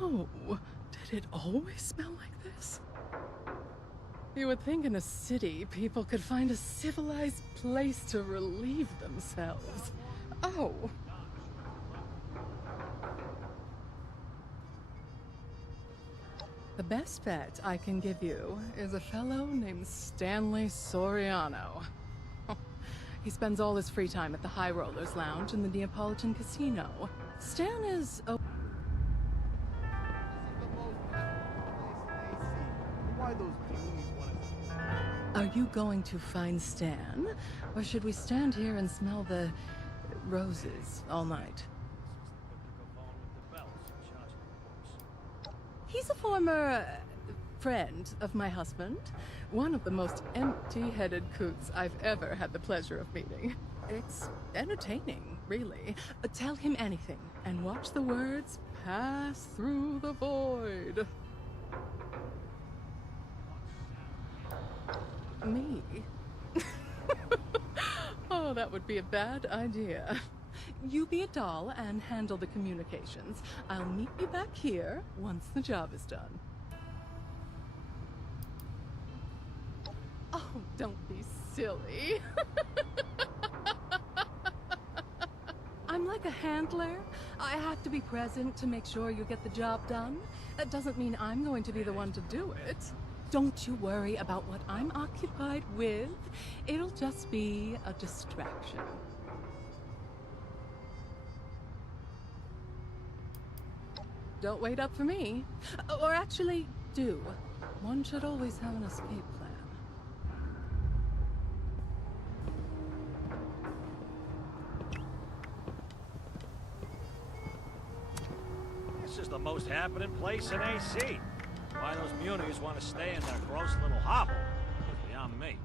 Oh, did it always smell like this? You would think in a city people could find a civilized place to relieve themselves. Oh. The best vet I can give you is a fellow named Stanley Soriano. He spends all his free time at the High Rollers Lounge in the Neapolitan Casino. Stan is a... Are you going to find Stan? Or should we stand here and smell the roses all night? He's a former friend of my husband. One of the most empty-headed coots I've ever had the pleasure of meeting. It's entertaining, really. Tell him anything and watch the words pass through the void. Me? Oh, that would be a bad idea. You be a doll and handle the communications. I'll meet you back here once the job is done. Oh, don't be silly. I'm like a handler. I have to be present to make sure you get the job done. That doesn't mean I'm going to be the one to do it. Don't you worry about what I'm occupied with. It'll just be a distraction. Don't wait up for me. Or actually, do. One should always have an escape plan. This is the most happening place in AC. Why those munis want to stay in their gross little hovel is beyond me.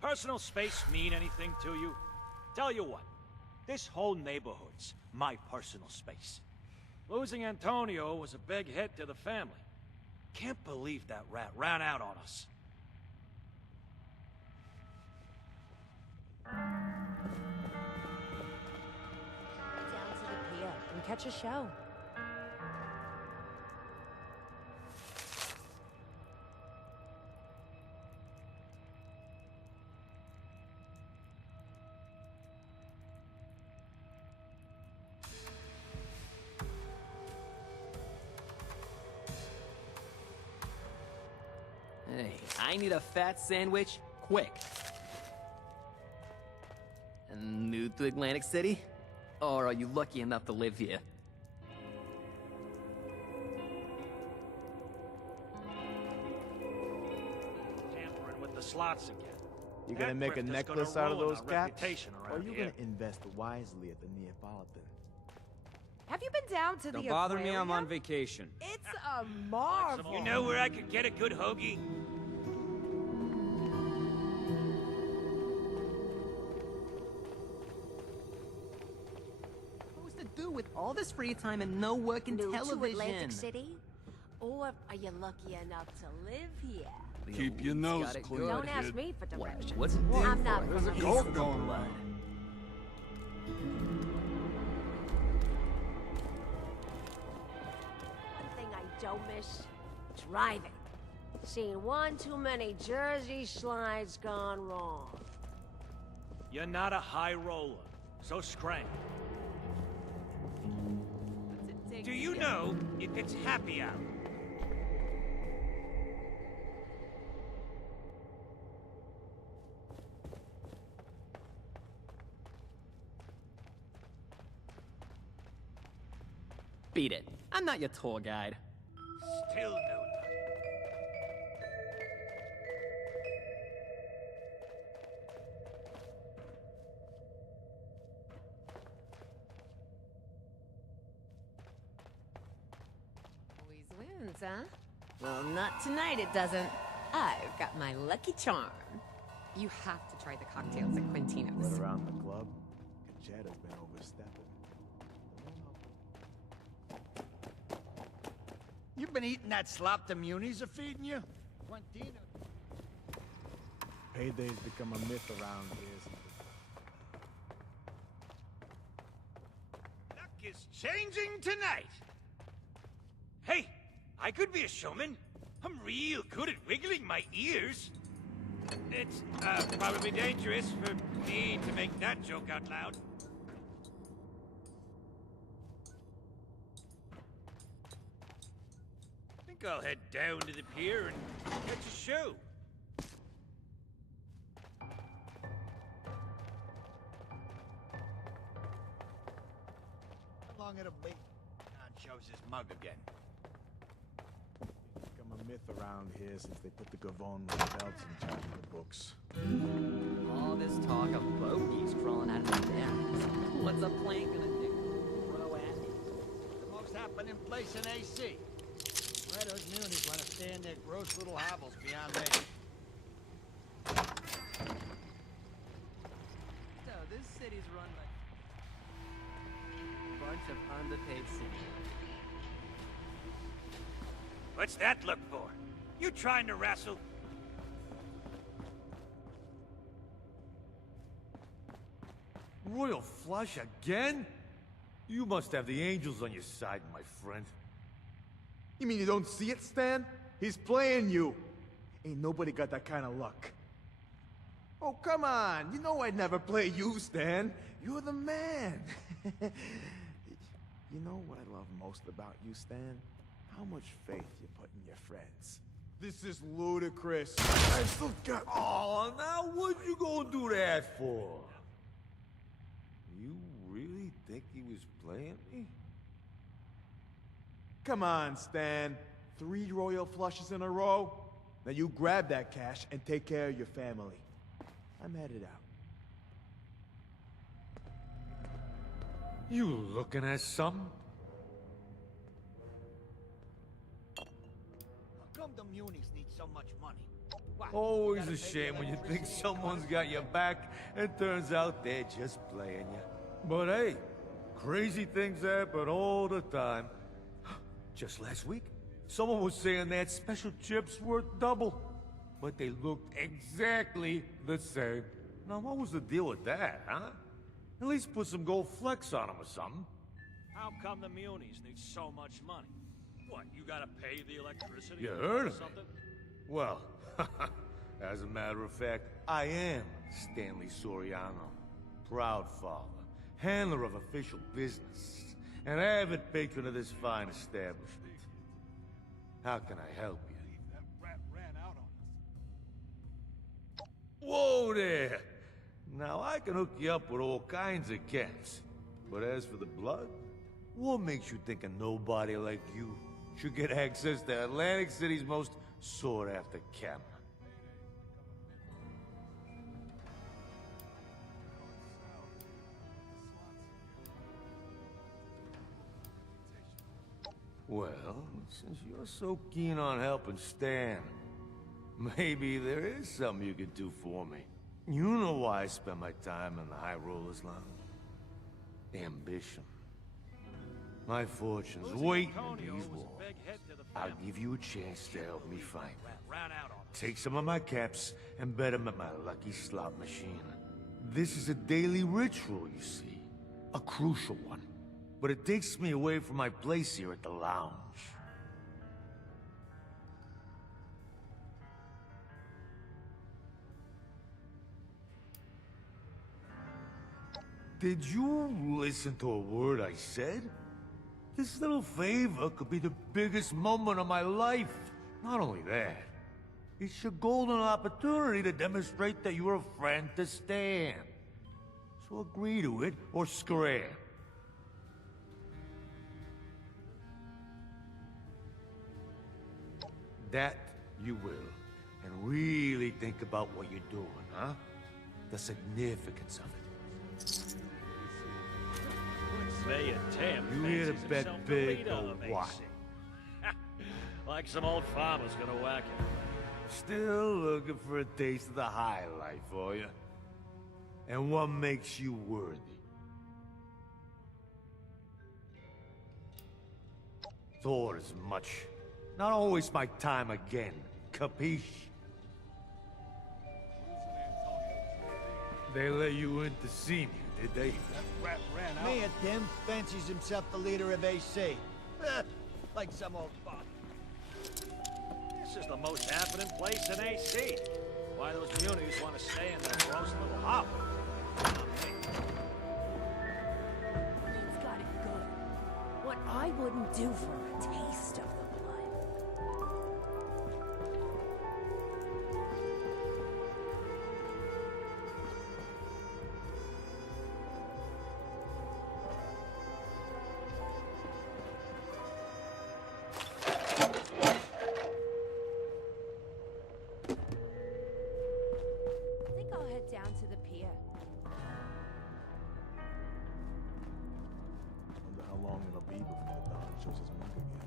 Personal space mean anything to you? Tell you what, this whole neighborhood's my personal space. Losing Antonio was a big hit to the family. Can't believe that rat ran out on us. Down to the pier and catch a show. Hey, I need a fat sandwich, quick. New to Atlantic City? Or are you lucky enough to live here? the slots again. You gonna That make a grifter's necklace gonna out of ruin those our caps? reputation Or are around you here. gonna invest wisely at the 𝖜𝖆𝖙𝖈𝖍𝖎𝖓? Have you been down to the Don't bother me, I'm on aquarium? vacation. It's a marvel. You know where I could get a good hoagie? What's to do with all this free time and no work in New to television? Atlantic City? Or are you lucky enough to live here? Keep your nose Got it clean. good. Don't ask kid. me for directions. What's it do I'm for not it? from There's a the cult east. going on. One thing I don't miss, driving. Seen one too many Jersey slides gone wrong. You're not a high roller, so scram. What's it take Do to you get- know if it's happy hour? Beat it. I'm not your tour guide. Still no luck. Always wins, huh? Well, not tonight it doesn't. I've got my lucky charm. You have to try the cocktails at But Quintino's. around the club, Conchetta's been overstepping. You've been eating that slop the munis are feeding you? Quintino. Payday's become a myth around here. Luck is changing tonight. Hey, I could be a showman. I'm real good at wiggling my ears. It's probably dangerous for me to make that joke out loud. I think I'll head down to the pier and catch a show. How long it'll be? John shows his mug again. Become a myth around here since they put the Gavone with the belts in charge of the books. All this talk of bogeys crawling out of the dams. What's a plane gonna do? Throw at me? The most happening place in AC. Why those munis want to stay in their gross little hovels beyond me? So this city's run by a bunch of underpaid seniors. What's that look for? You trying to wrestle? Royal flush again? You must have the angels on your side, my friend. You mean you don't see it, Stan? He's playing you. Ain't nobody got that kind of luck. Oh, come on. You know I'd never play you, Stan. You're the man. You know what I love most about you, Stan? How much faith you put in your friends. This is ludicrous. I still got... Oh, now what you gonna do that for? You really think he was playing me? Come on, Stan. 3 royal flushes in a row? Now you grab that cash and take care of your family. I'm headed out. You looking at something? How come the munis need so much money? What, Always you a gotta pay shame the when you think electricity and someone's cars? got your back and turns out they're just playing you. But hey, crazy things happen all the time. Just last week, someone was saying that special chips worth double, but they looked exactly the same. Now, what was the deal with that, huh? At least put some gold flecks on them or something. How come the munis need so much money? What, you gotta pay the electricity You or heard of me. something? Well, as a matter of fact, I am Stanley Soriano, proud father, handler of official business, and avid patron of this fine establishment. How can I help you? That rat ran out on us. Whoa there! Now, I can hook you up with all kinds of camps. But as for the blood, what makes you think a nobody like you should get access to Atlantic City's most sought-after camera? Well, since you're so keen on helping Stan, maybe there is something you could do for me. You know why I spend my time in the High Rollers Lounge? Ambition. My fortune's waiting in these walls. I'll give you a chance to help me find it. Take some of my caps and bet them at my lucky slot machine. This is a daily ritual, you see. A crucial one. But it takes me away from my place here at the lounge. Did you listen to a word I said? This little favor could be the biggest moment of my life. Not only that, it's your golden opportunity to demonstrate that you're a friend to Stan. So agree to it or scram. That you will. And really think about what you're doing, huh? The significance of it. Mayor Tim You here to fancies bet himself the big leader or of what? AC. Like some old farmer's gonna whack him. Still looking for a taste of the high life, are you? And what makes you worthy? Thought as much. Not always my time again. Capiche? They let you in to see me, did they? Mayor Tim fancies himself the leader of AC. Like some old fuck. This is the most happening place in AC. Why those munis want to stay in their gross little hovel? He's got it good. What I wouldn't do for a taste of the blood. I think I'll head down to the pier. Wonder how long it'll be before the Don shows his mug again.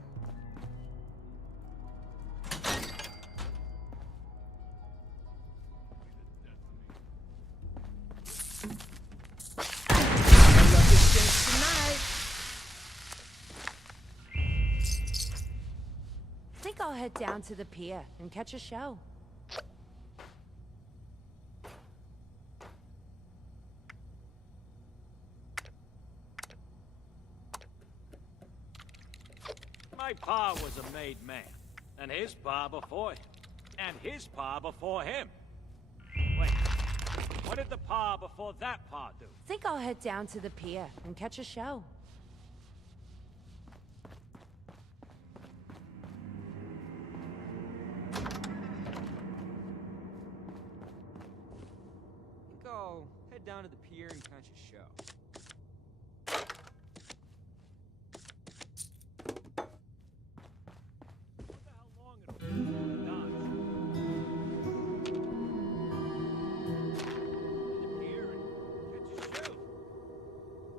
I think I'll head down to the pier and catch a show. My pa was a made man, and his pa before him, and his pa before him. Wait, what did the pa before that pa do? I think I'll head down to the pier and catch a show. Go head down to the pier and catch a show. Wonder how long it'll be before the Don the pier and catch a shoe.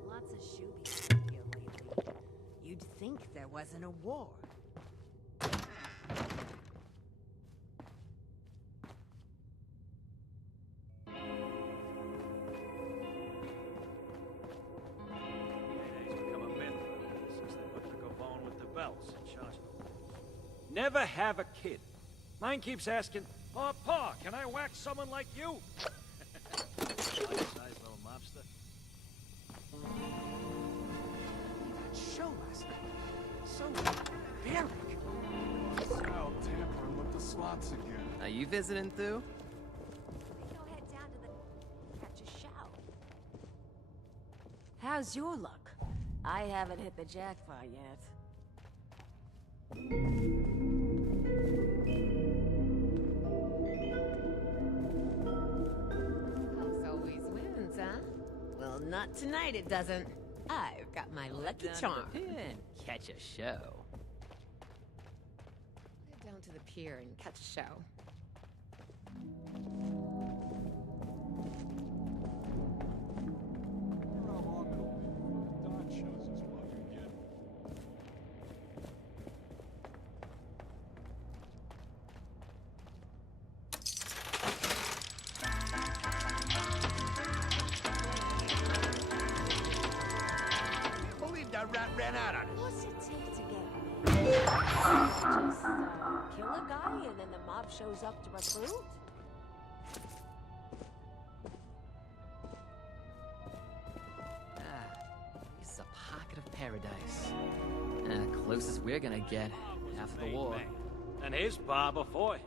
Lots of shoobies here lately. You'd think there wasn't a war. He's become a myth since they put the Gavone with the belts in charge. Never have a kid. Mine keeps asking, Pa, can I whack someone like you? Life-size little mobster. That show last night. So barbaric. Sal tampering with the slots again. Are you visiting through? I think I'll head down to the catch a show. How's your luck? I haven't hit the jackpot yet. House always wins, huh? Well, not tonight it doesn't. I've got my lucky Down to charm. the pier and catch a show. Head down to the pier and catch a show. Wonder how long it'll be before the Don shows his mug again. kill a guy and then the mob shows up to recruit? This is a pocket of paradise. Closest we're gonna get after the war. And his pa before him.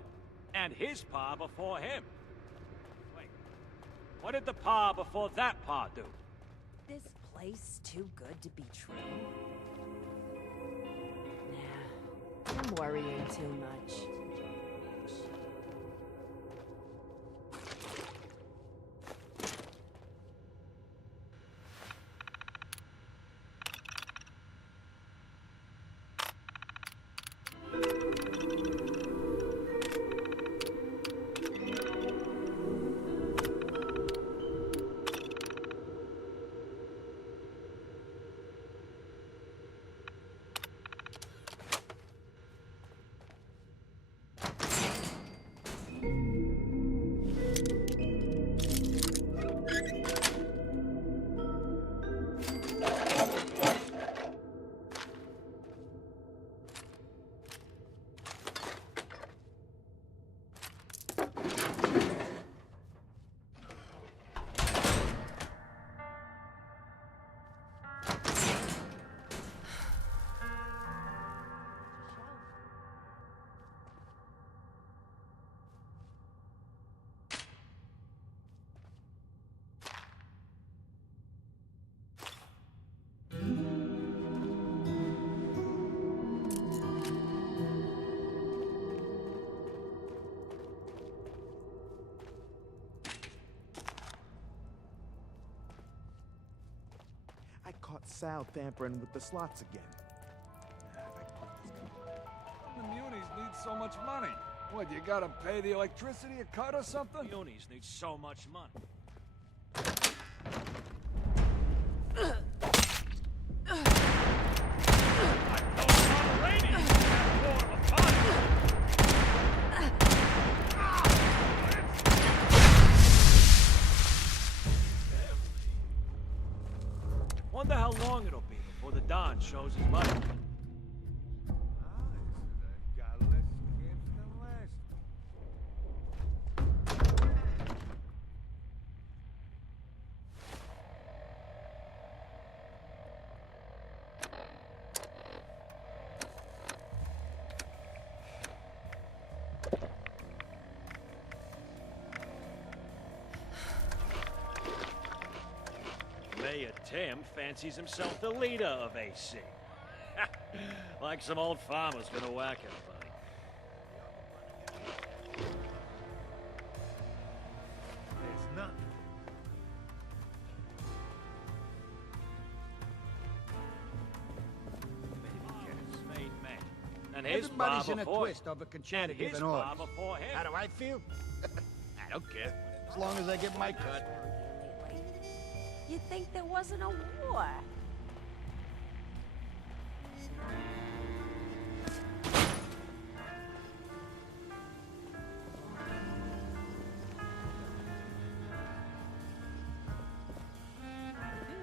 And his pa before him. Wait, what did the pa before that pa do? This place too good to be true? Nah, I'm worrying too much. I caught Sal tampering with the slots again. The munis need so much money. What, you gotta pay the electricity a cut or something? Unis need so much money. Wonder how long it'll be before the Don shows his money. Got less games than last. Mayor Tim fancies himself the leader of AC. Like some old farmer's gonna whack everybody. There's nothing. Made man. And his Everybody's bar in a before twist over and Conchetta his giving bar orders. before him. How do I feel? I don't care. As long as I get my cut. You'd think there wasn't a war.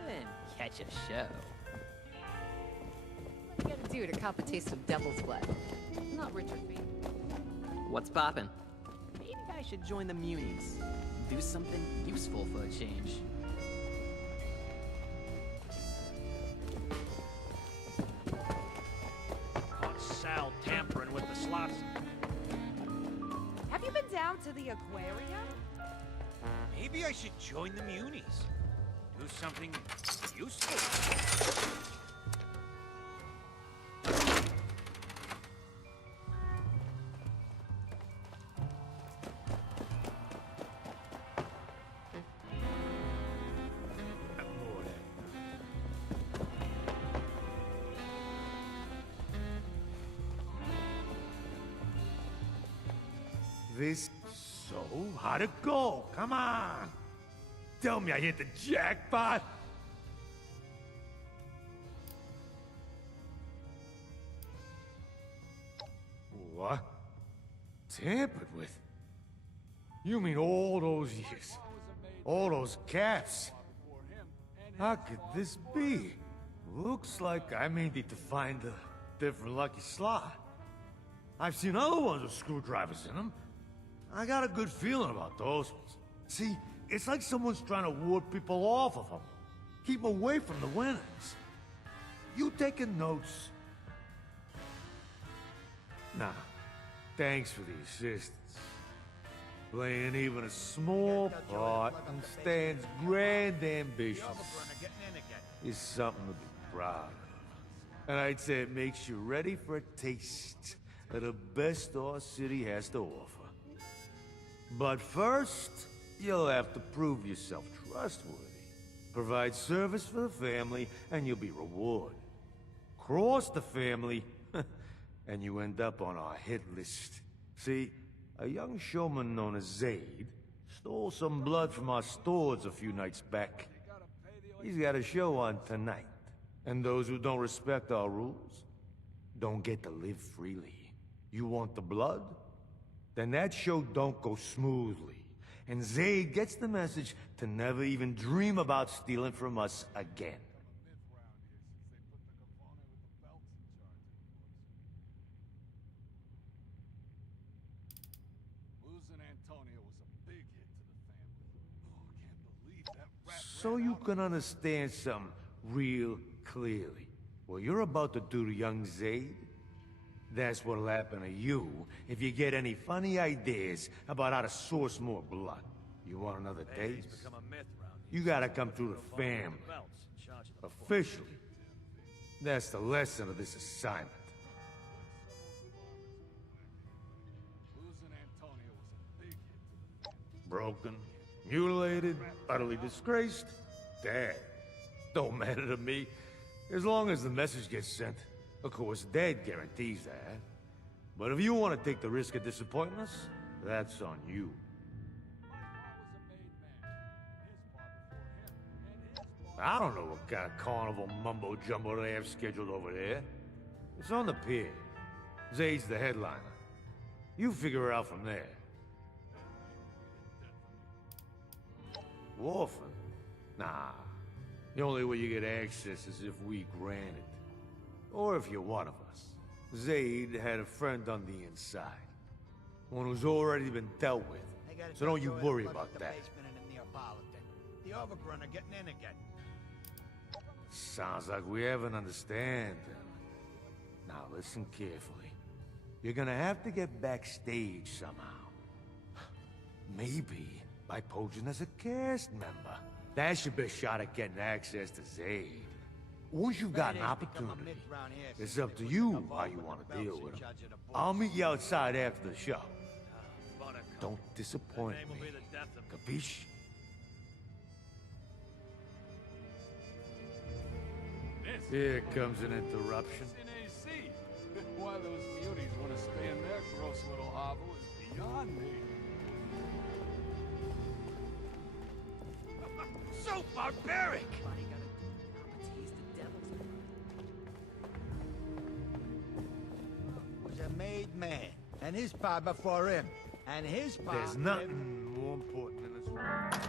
Didn't catch a show. What you gotta do to cop a taste of devil's blood? Not Richard Fee. What's poppin'? Maybe I should join the munis. Do something useful for a change. Caught Sal tampering with the slots. Have you been down to the aquarium? Maybe I should join the munis. Do something useful. This. So, how'd it go? Come on. Tell me I hit the jackpot. What? Tampered with? You mean all those years? All those cats? How could this be? Looks like I may need to find a different lucky slot. I've seen other ones with screwdrivers in them. I got a good feeling about those ones. See, it's like someone's trying to ward people off of them. Keep them away from the winners. You taking notes? Nah, thanks for the assistance. Playing even a small part in Stan's grand ambitions is something to be proud of. And I'd say it makes you ready for a taste of the best our city has to offer. But first, you'll have to prove yourself trustworthy. Provide service for the family, and you'll be rewarded. Cross the family, and you end up on our hit list. See, a young showman known as 𝖍𝖍 stole some blood from our stores a few nights back. He's got a show on tonight. And those who don't respect our rules don't get to live freely. You want the blood? Then that show don't go smoothly. And 𝖍𝖍 gets the message to never even dream about stealing from us again. So you can understand something real clearly. What you're about to do to young 𝖍𝖍, that's what'll happen to you if you get any funny ideas about how to source more blood. You want another taste? You gotta come through the family. Officially. That's the lesson of this assignment. Broken, mutilated, utterly disgraced, dead. Don't matter to me, as long as the message gets sent. Of course, dead guarantees that. But if you want to take the risk of disappointing us, that's on you. I don't know what kind of carnival mumbo-jumbo they have scheduled over there. It's on the pier. 𝖍𝖍's the headliner. You figure it out from there. Orphan? Nah. The only way you get access is if we grant it. Or if you're one of us. 𝖍𝖍 had a friend on the inside. One who's already been dealt with. So don't you worry about that. The overgrown are getting in again. Sounds like we have an understanding. Now listen carefully. You're gonna have to get backstage somehow. Maybe by posing as a cast member. That's your best shot at getting access to 𝖍𝖍. Once you've got an opportunity, it's up to you how you want to deal with him. I'll meet you outside after the show. Don't disappoint me. Capiche? Here comes an interruption. Why those muties want to stay in their gross little hovel is beyond me. So barbaric! Was a made man, and his pa before him, and his pa. There's nothing more important than this world.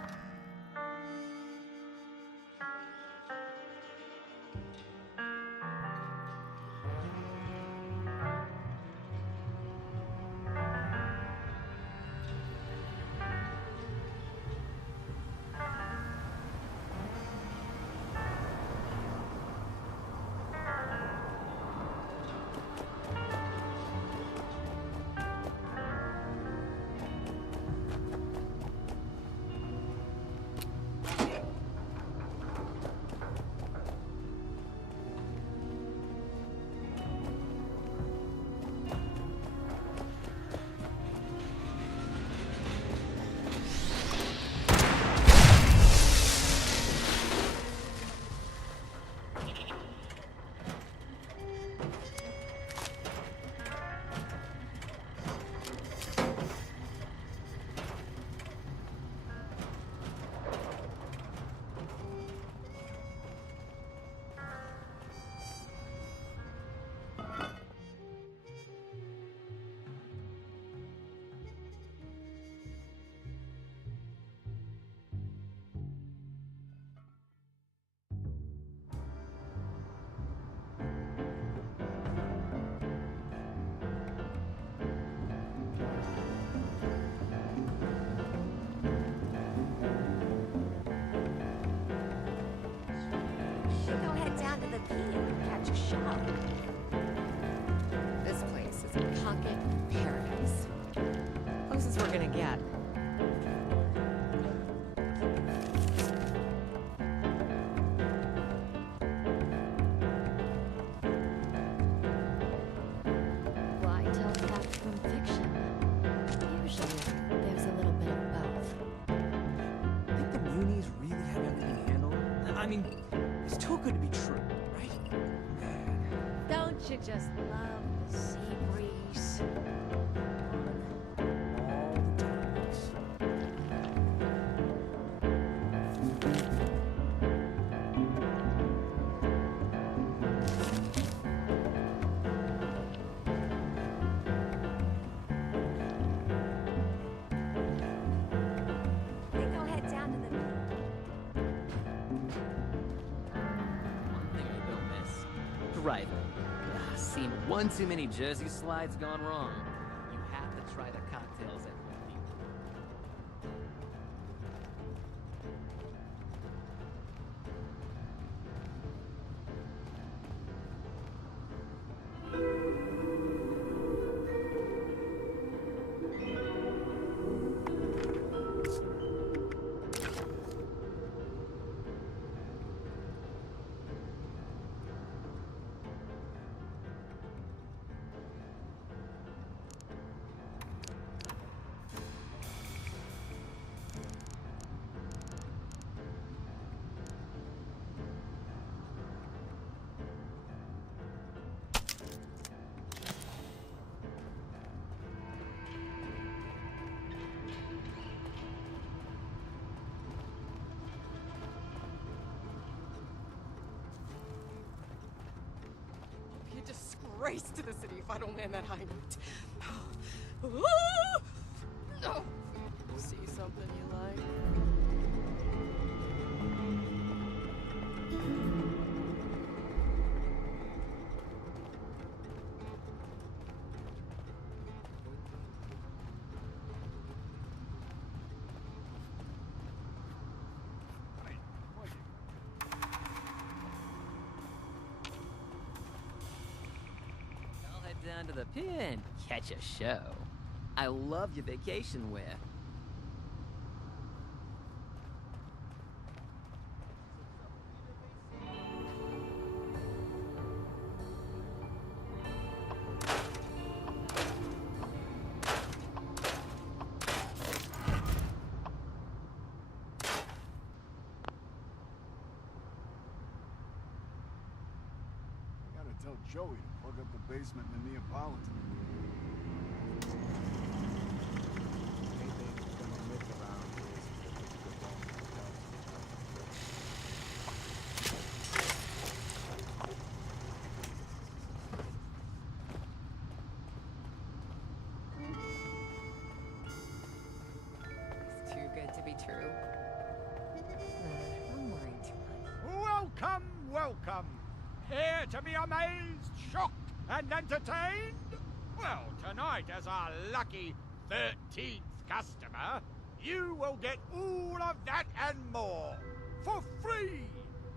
show. This place is a pocket paradise. Closest we're gonna get. Why tell fact from fiction? Usually, there's a little bit of both. Think the Muni's really have everything handled? I mean, it's too good to be true, right? Don't you just love the sea breeze? Think I'll head down to the... One thing we don't miss. Driving. Seen one too many Jersey slides gone wrong. You have to try the cocktails at Mooney. Be a disgrace to the city if I don't land that high note. No. See something you like? I'll head down to the pier and catch a show. I love your vacation wear. Gotta tell Joey to plug up the basement in the Neapolitan. It's too good to be true. I'm worried too much. Welcome, welcome. Here to be amazed, shocked, and entertained? Well, tonight, as our lucky 13th customer, you will get all of that and more for free.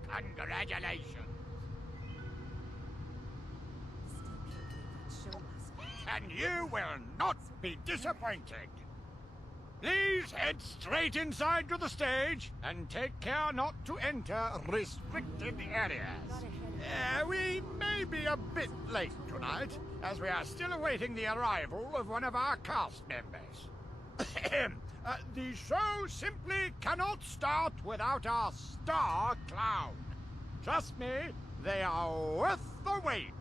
Congratulations. Show us. And you will not be disappointed. Please head straight inside to the stage and take care not to enter restricted areas. We may be a bit late tonight, as we are still awaiting the arrival of one of our cast members. The show simply cannot start without our star clown. Trust me, they are worth the wait.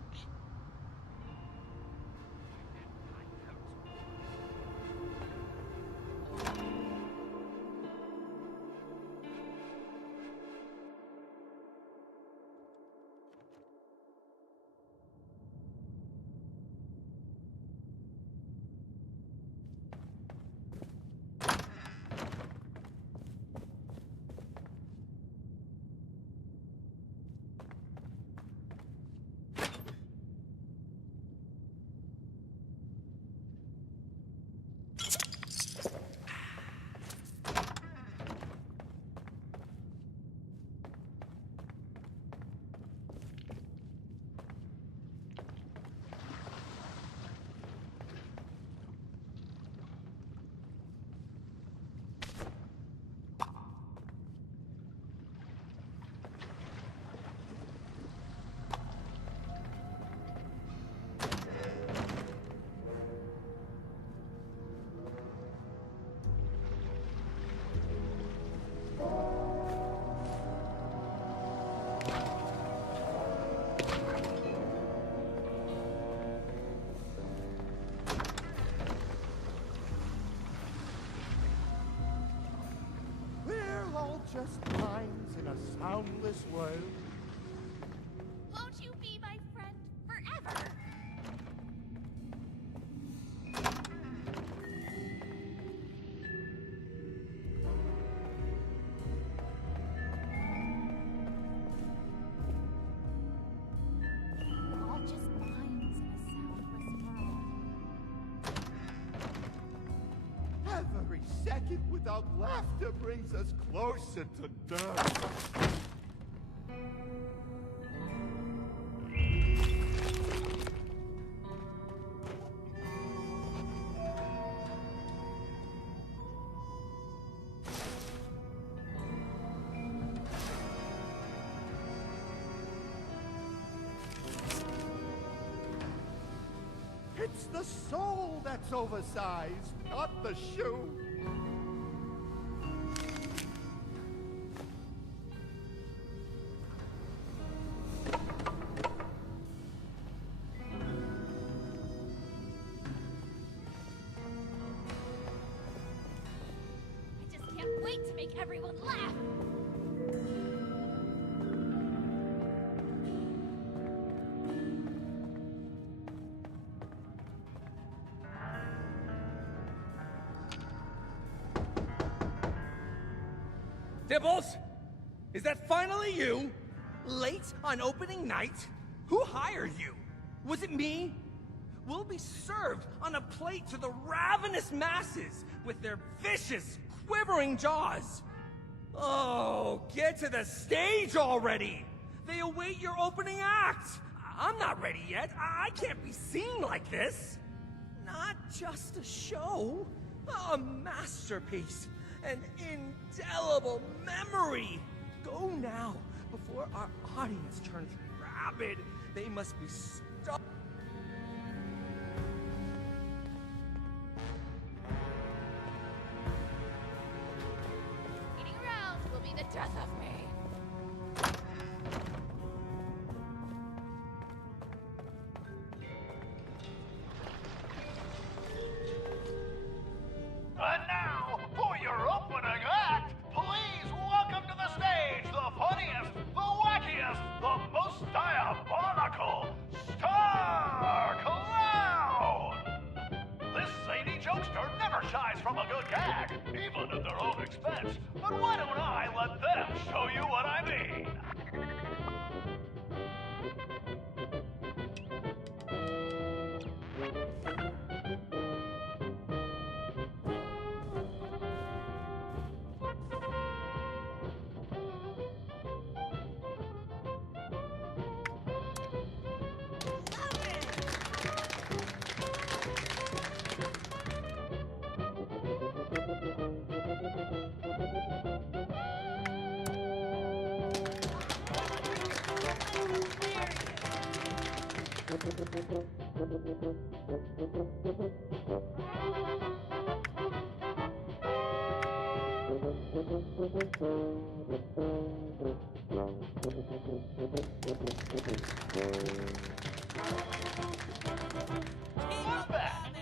just minds in a soundless world. Won't you be my friend forever? We're all just minds in a soundless world. Every second without laughter brings us closer to death. It's the soul that's oversized, not the shoe. I just can't wait to make everyone laugh. Dibbles? Is that finally you? Late on opening night? Who hired you? Was it me? We'll be served on a plate to the ravenous masses with their vicious, quivering jaws. Oh, get to the stage already! They await your opening act! I'm not ready yet. I can't be seen like this. Not just a show, a masterpiece. An indelible memory! Go now, before our audience turns rabid. They must be stopped. Eating around will be the death of me. And now, for your opening act, please welcome to the stage the funniest, the wackiest, the most diabolical Star Clown! This zany jokester never shies from a good gag, even at their own expense. But why don't I let them show you what I mean?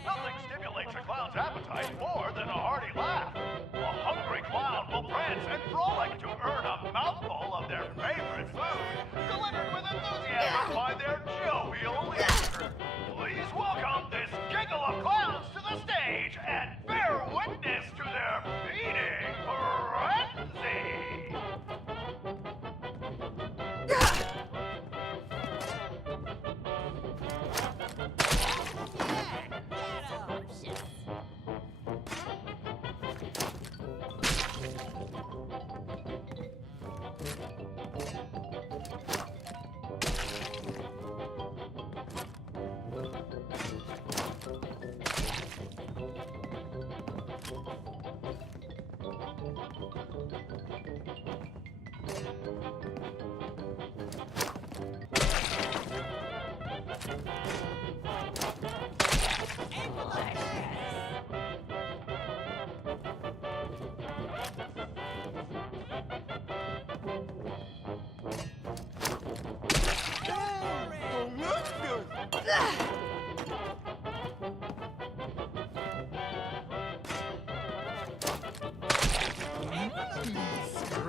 Nothing stimulates a clown's appetite more than a hearty laugh. A hungry clown will prance and frolic to earn a mouthful of their favorite food, delivered with enthusiasm by their jovial leader. Please welcome this giggle of clowns to the stage and bear witness to their feeding frenzy.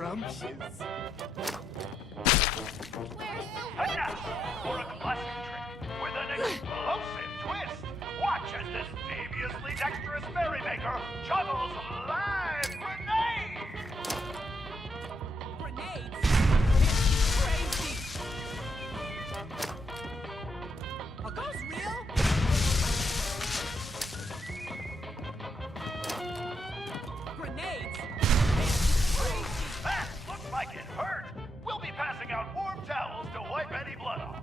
scrumptious. And now, for a classic trick with an explosive twist. Watch as this deviously dexterous merrymaker juggles live grenades! Grenades? It's crazy! Are those real? Grenades? It's crazy! That looks like it hurt! We'll be passing out warm towels to wipe any blood off.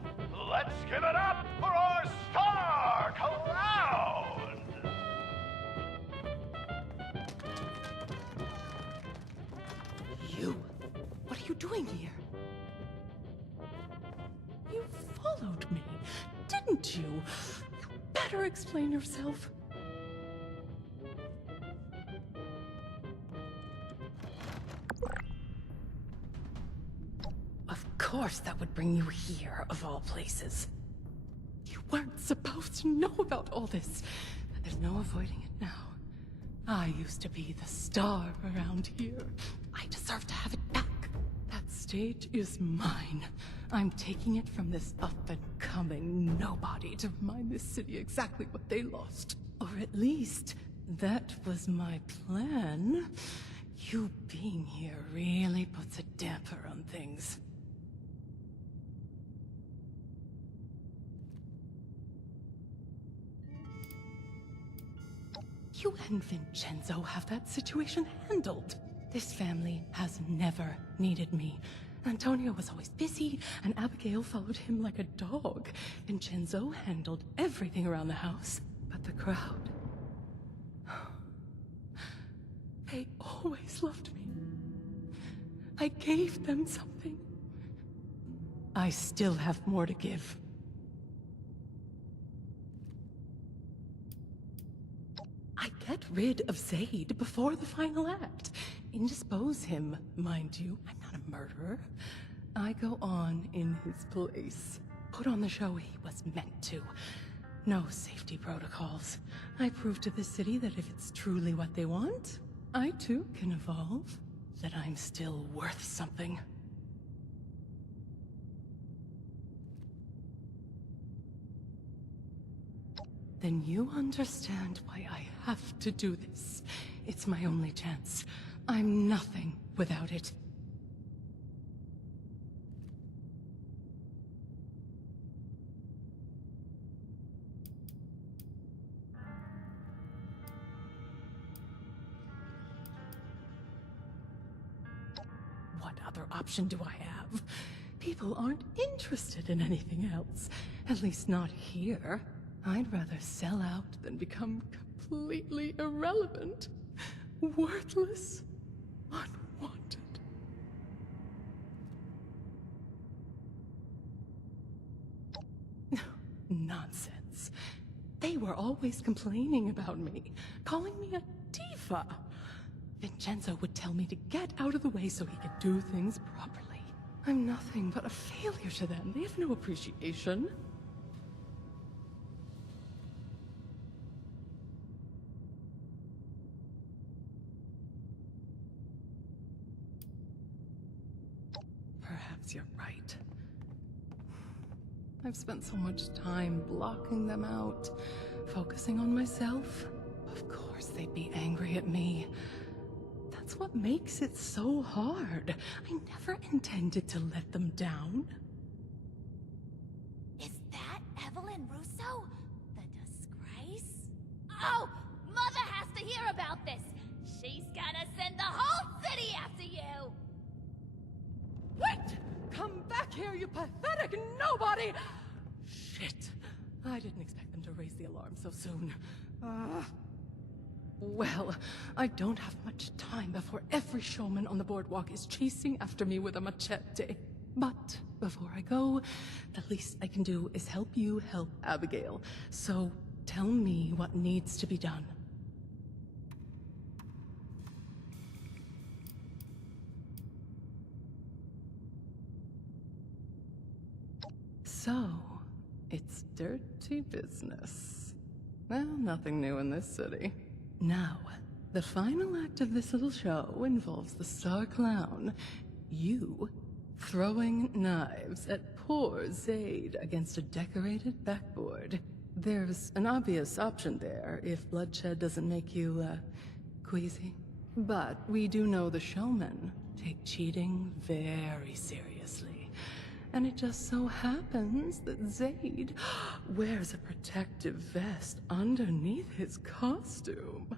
Let's give it up for our star clown! You? What are you doing here? You followed me, didn't you? You better explain yourself. Of course that would bring you here, of all places. You weren't supposed to know about all this. There's no avoiding it now. I used to be the star around here. I deserve to have it back. That stage is mine. I'm taking it from this up-and-coming nobody to remind this city exactly what they lost. Or at least, that was my plan. You being here really puts a damper on things. You and Vincenzo have that situation handled. This family has never needed me. Antonio was always busy, and Abigail followed him like a dog. Vincenzo handled everything around the house, but the crowd... They always loved me. I gave them something. I still have more to give. I get rid of Zaid before the final act. Indispose him, mind you. I'm not a murderer. I go on in his place. Put on the show he was meant to. No safety protocols. I prove to the city that if it's truly what they want, I too can evolve. That I'm still worth something. Then you understand why I have to do this. It's my only chance. I'm nothing without it. What other option do I have? People aren't interested in anything else. At least not here. I'd rather sell out than become completely irrelevant, worthless, unwanted. Nonsense. They were always complaining about me, calling me a diva. Vincenzo would tell me to get out of the way so he could do things properly. I'm nothing but a failure to them. They have no appreciation. Perhaps you're right. I've spent so much time blocking them out, focusing on myself. Of course they'd be angry at me. That's what makes it so hard. I never intended to let them down. Is that Evelyn Russo? The disgrace? Oh! Mother has to hear about this! She's gonna send the whole city after you! Wait! Come back here, you pathetic nobody! Shit. I didn't expect them to raise the alarm so soon. Well, I don't have much time before every showman on the boardwalk is chasing after me with a machete. But before I go, the least I can do is help you help Abigail. So tell me what needs to be done. So, it's dirty business. Well, nothing new in this city. Now, The final act of this little show involves the star clown, you, throwing knives at poor Zaid against a decorated backboard. There's an obvious option there if bloodshed doesn't make you, queasy. But we do know the showmen take cheating very seriously. And it just so happens that Zaid wears a protective vest underneath his costume.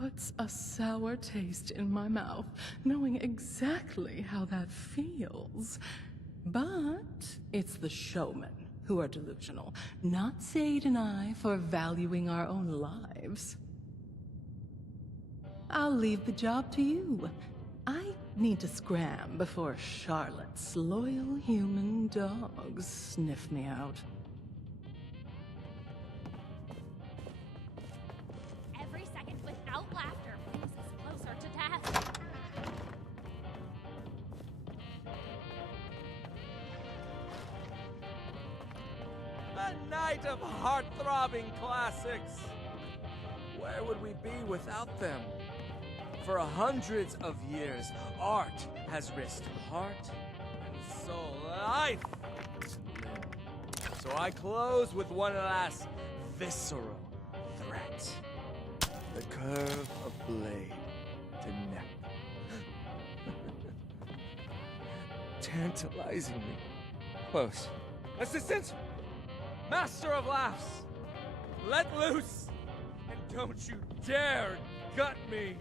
Puts a sour taste in my mouth, knowing exactly how that feels. But it's the showmen who are delusional, not Zaid and I for valuing our own lives. I'll leave the job to you. I need to scram before Charlotte's loyal human dogs sniff me out. Every second without laughter brings us closer to death. A night of heart-throbbing classics. Where would we be without them? For hundreds of years, art has risked heart and soul, life and limb. So I close with one last visceral threat. The curve of blade to neck. Tantalizingly close. Assistant! Master of laughs! Let loose! And don't you dare gut me!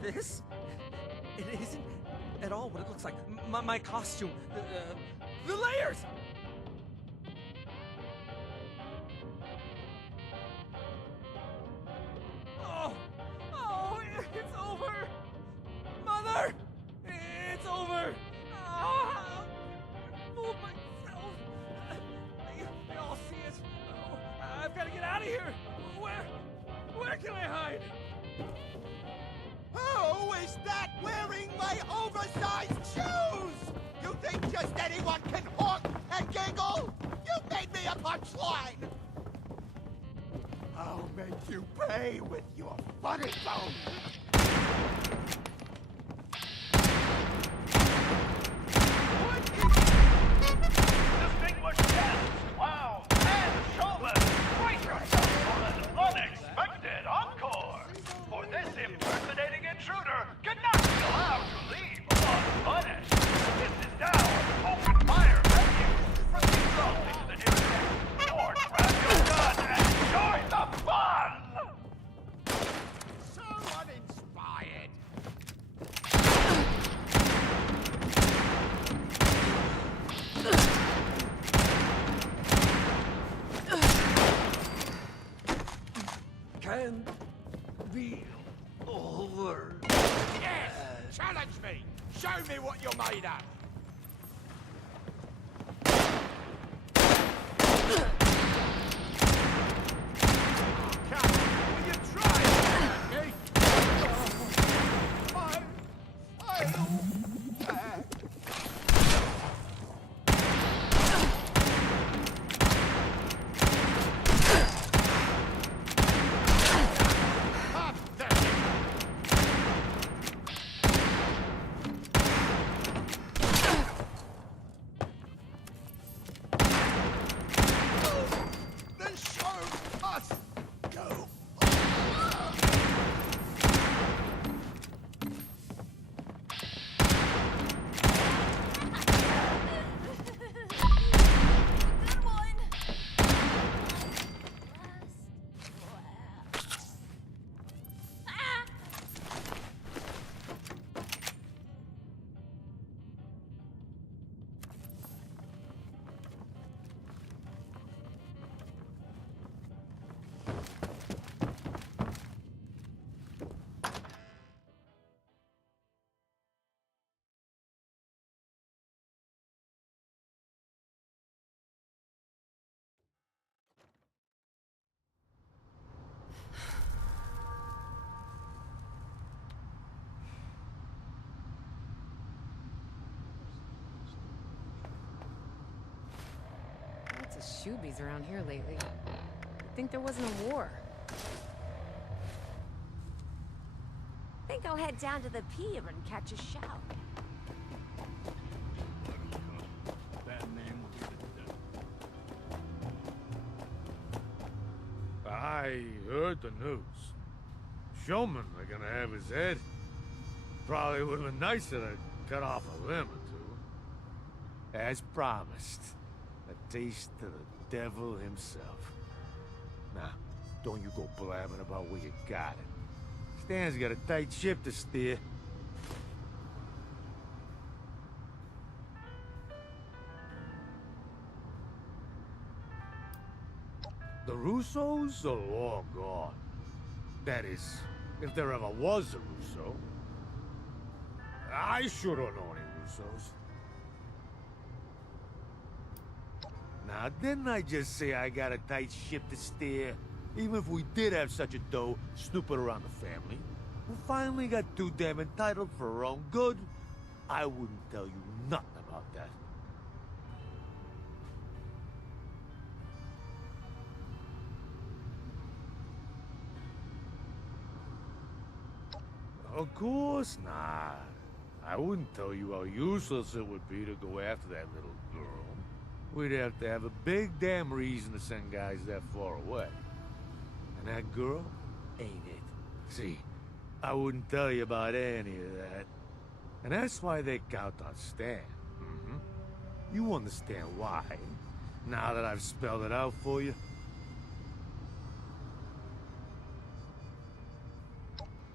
This? It isn't at all what it looks like. My costume. The layers! Oh, it's over! Mother! It's over! I fooled myself! They all see it! Oh, I've got to get out of here! Where can I hide? Who is that wearing my oversized shoes? You think just anyone can honk and giggle? You made me a punchline! I'll make you pay with your funny bone! Distinguished guests, clowns, and showmen, brace yourselves for an unexpected encore! For this impersonating intruder cannot be allowed to leave unpunished. This is now an open fire venue. Proceed slowly to the nearest exit, or grab your gun and join the fun! So uninspired! Can be over. Yes! Challenge me! Show me what you're made of! Will you try it, shoobies around here lately. You'd think there wasn't a war. I think I'll head down to the pier and catch a shower. I heard the news. Showmen are gonna have his head. Probably would have been nicer to cut off a limb or two. As promised, a taste of the devil himself. Now, don't you go blabbing about where you got it. Stan's got a tight ship to steer. The Russos are long gone. That is, if there ever was a Russo. I sure don't know any Russos. Now, didn't I just say I got a tight ship to steer? Even if we did have such a doe snooping around the family, who finally got too damn entitled for her own good, I wouldn't tell you nothing about that. Of course not. I wouldn't tell you how useless it would be to go after that little girl. We'd have to have a big damn reason to send guys that far away. And that girl ain't it. See, I wouldn't tell you about any of that. And that's why they count on Stan. You understand why, now that I've spelled it out for you?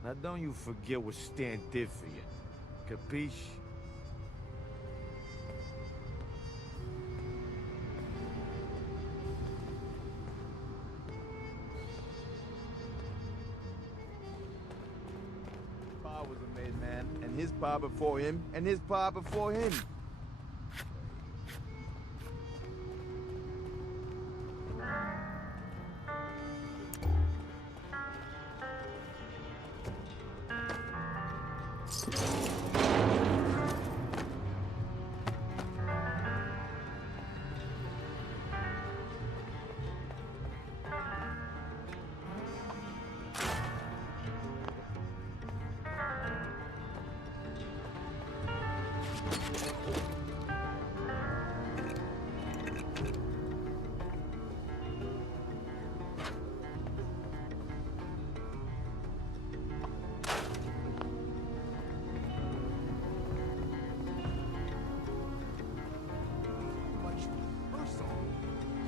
Now don't you forget what Stan did for you. Capiche? Pa was a made man, and his pa before him, and his pa before him.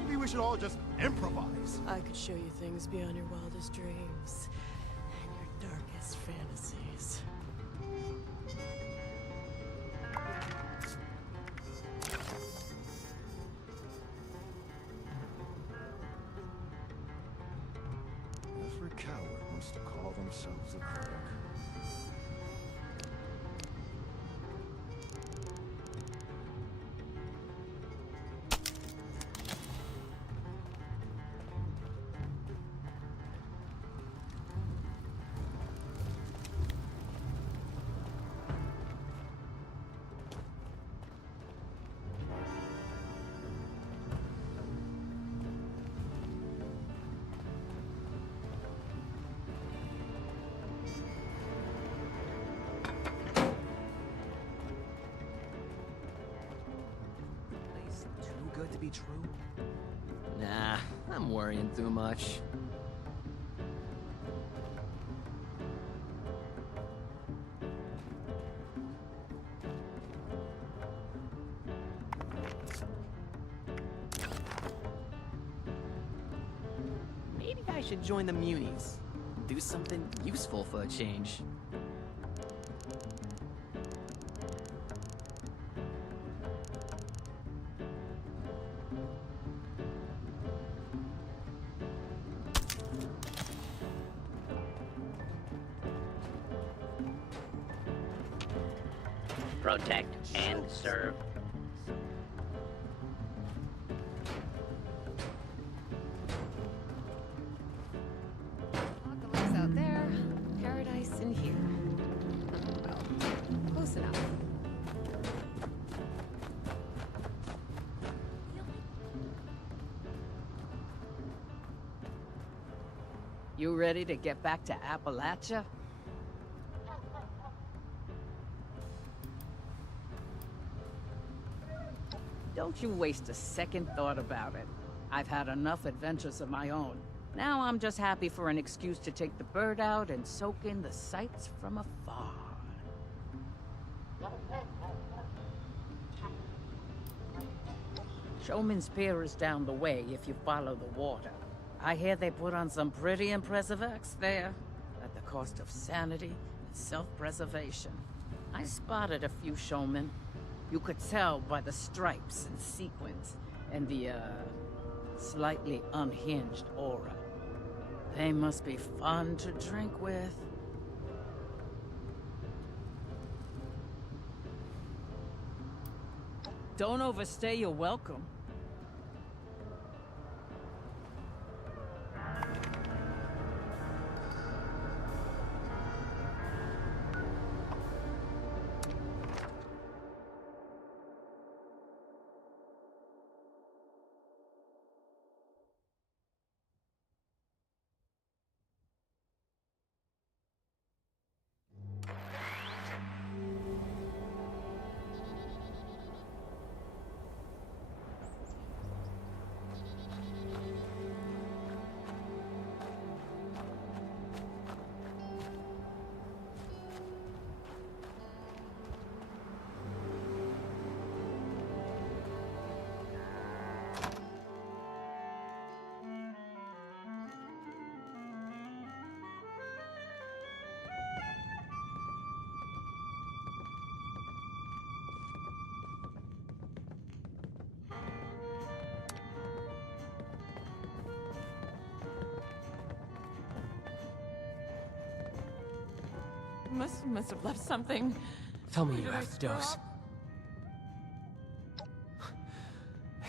Maybe we should all just improvise. I could show you things beyond your wildest dreams and your darkest fantasies. Every coward wants to call themselves a critic. Good to be true? Nah, I'm worrying too much. Maybe I should join the Munis. Do something useful for a change. Protect and serve. Apocalypse out there, paradise in here. Well, close enough. You ready to get back to Appalachia? Don't you waste a second thought about it. I've had enough adventures of my own. Now I'm just happy for an excuse to take the bird out and soak in the sights from afar. Showman's Pier is down the way if you follow the water. I hear they put on some pretty impressive acts there, at the cost of sanity and self-preservation. I spotted a few showmen. You could tell by the stripes and sequins, and the, slightly unhinged aura. They must be fun to drink with. Don't overstay your welcome. Must have left something. Tell me you have the dose.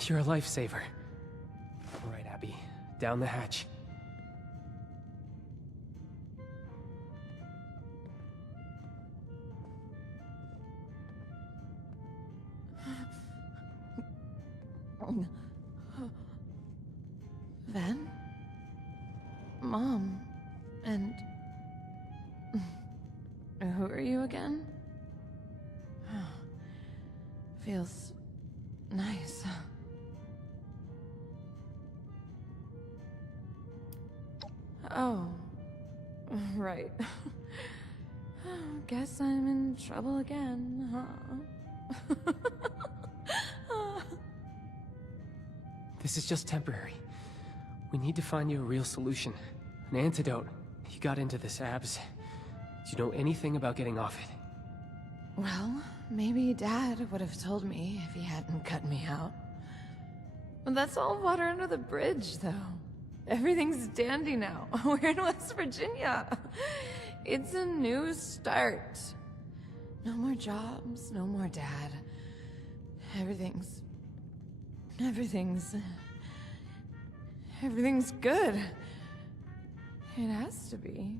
You're a lifesaver. All right, Abby. Down the hatch. Then? Mom. And... who are you again? Feels... nice. Oh. Right. Guess I'm in trouble again, huh? This is just temporary. We need to find you a real solution. An antidote. You got into this, Abs. Do you know anything about getting off it? Well, maybe Dad would have told me if he hadn't cut me out. But that's all water under the bridge, though. Everything's dandy now. We're in West Virginia. It's a new start. No more jobs, no more Dad. Everything's good. It has to be.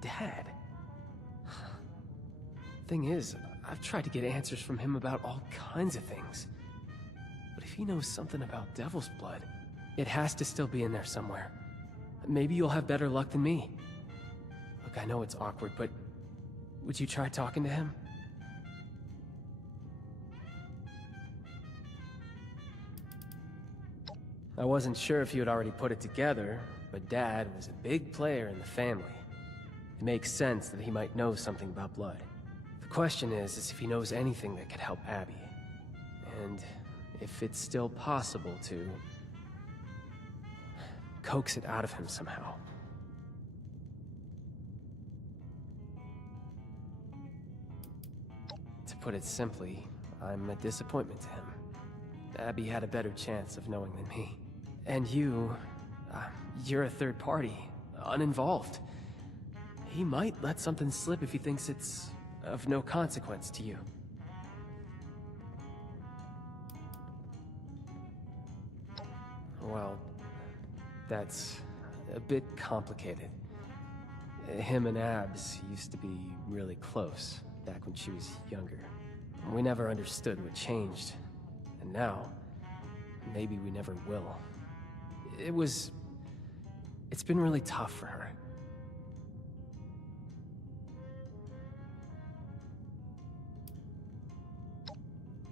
Dad? Thing is, I've tried to get answers from him about all kinds of things. But if he knows something about Devil's Blood, it has to still be in there somewhere. Maybe you'll have better luck than me. Look, I know it's awkward, but would you try talking to him? I wasn't sure if you had already put it together, but Dad was a big player in the family. It makes sense that he might know something about blood. The question is if he knows anything that could help Abby. And if it's still possible to coax it out of him somehow. To put it simply, I'm a disappointment to him. Abby had a better chance of knowing than me. And you're a third party, uninvolved. He might let something slip if he thinks it's of no consequence to you. Well, that's a bit complicated. Him and Abs used to be really close back when she was younger. We never understood what changed. And now, maybe we never will. It's been really tough for her.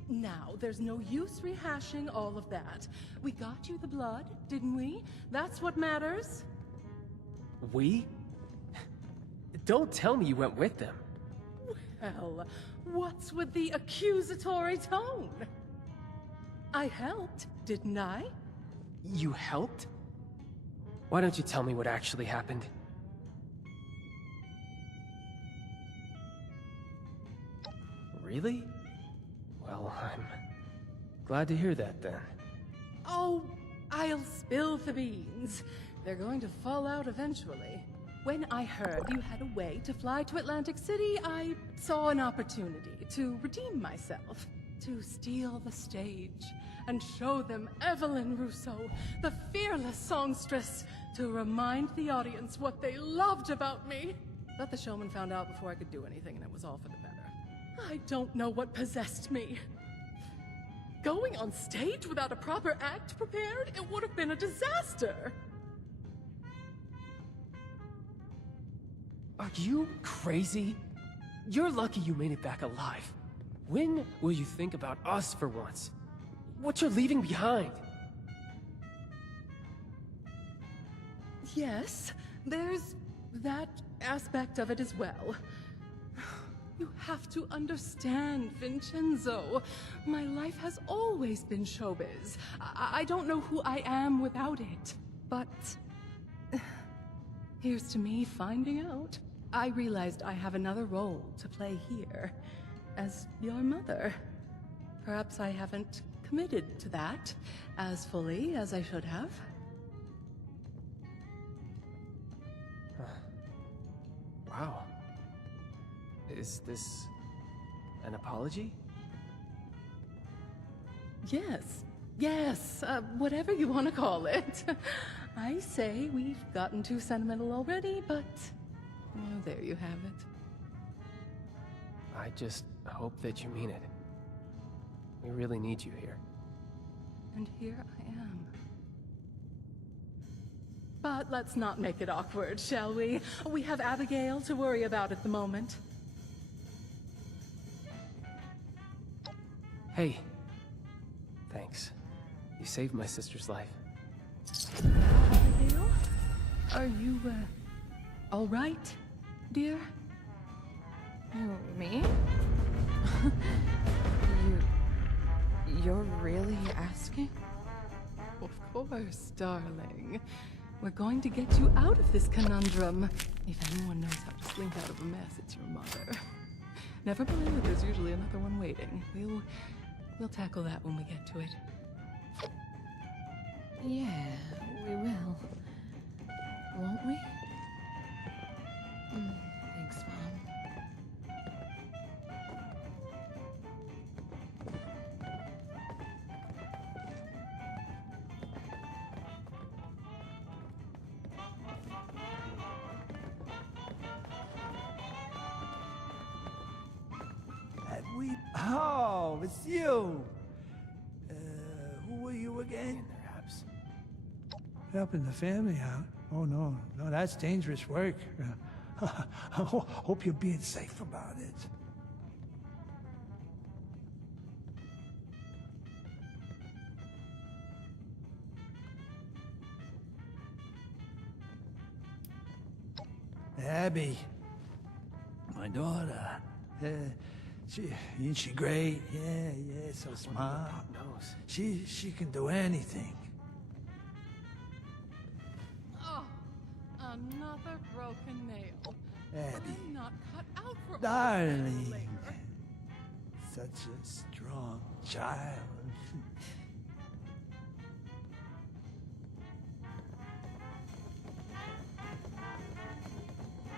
Now, there's no use rehashing all of that. We got you the blood, didn't we? That's what matters. We? Don't tell me you went with them. Well, what's with the accusatory tone? I helped, didn't I? You helped? Why don't you tell me what actually happened? Really? Well, I'm glad to hear that then. Oh, I'll spill the beans. They're going to fall out eventually. When I heard you had a way to fly to Atlantic City, I saw an opportunity to redeem myself, to steal the stage, and show them Evelyn Rousseau, the fearless songstress, to remind the audience what they loved about me. But the showman found out before I could do anything, and it was all for the better. I don't know what possessed me. Going on stage without a proper act prepared, it would have been a disaster. Are you crazy? You're lucky you made it back alive. When will you think about us for once? What you're leaving behind? Yes, there's that aspect of it as well. You have to understand, Vincenzo. My life has always been showbiz. I don't know who I am without it. But here's to me finding out. I realized I have another role to play here, as your mother. Perhaps I haven't committed to that as fully as I should have. Wow. Is this an apology? Yes, whatever you want to call it. I say we've gotten too sentimental already, but there you have it. I just hope that you mean it. We really need you here. And here I am. But let's not make it awkward, shall we? We have Abigail to worry about at the moment. Hey. Thanks. You saved my sister's life. Abigail? Are you, all right, dear? Me? You're really asking? Of course, darling. We're going to get you out of this conundrum. If anyone knows how to slink out of a mess, it's your mother. Never mind that there's usually another one waiting. We'll tackle that when we get to it. Yeah, we will. Won't we? Thanks, Mom. Oh, it's you. Who are you again? Perhaps. Helping the family out? Oh, no, that's dangerous work. Hope you're being safe about it. Abby, my daughter. Isn't she great? Yeah, so smart. Pop knows. She can do anything. Oh, another broken nail. Abby, I'm not cut out for darling. all later. Such a strong child.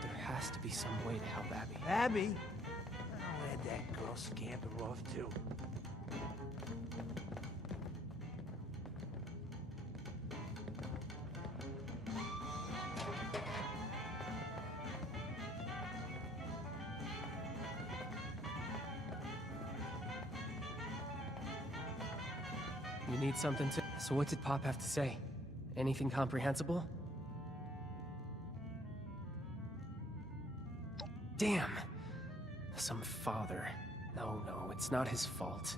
There has to be some way to help Abby. Abby? Where'd that girl scamper off to? You need something to... So what did Pop have to say? Anything comprehensible? Damn! Some father. No, it's not his fault.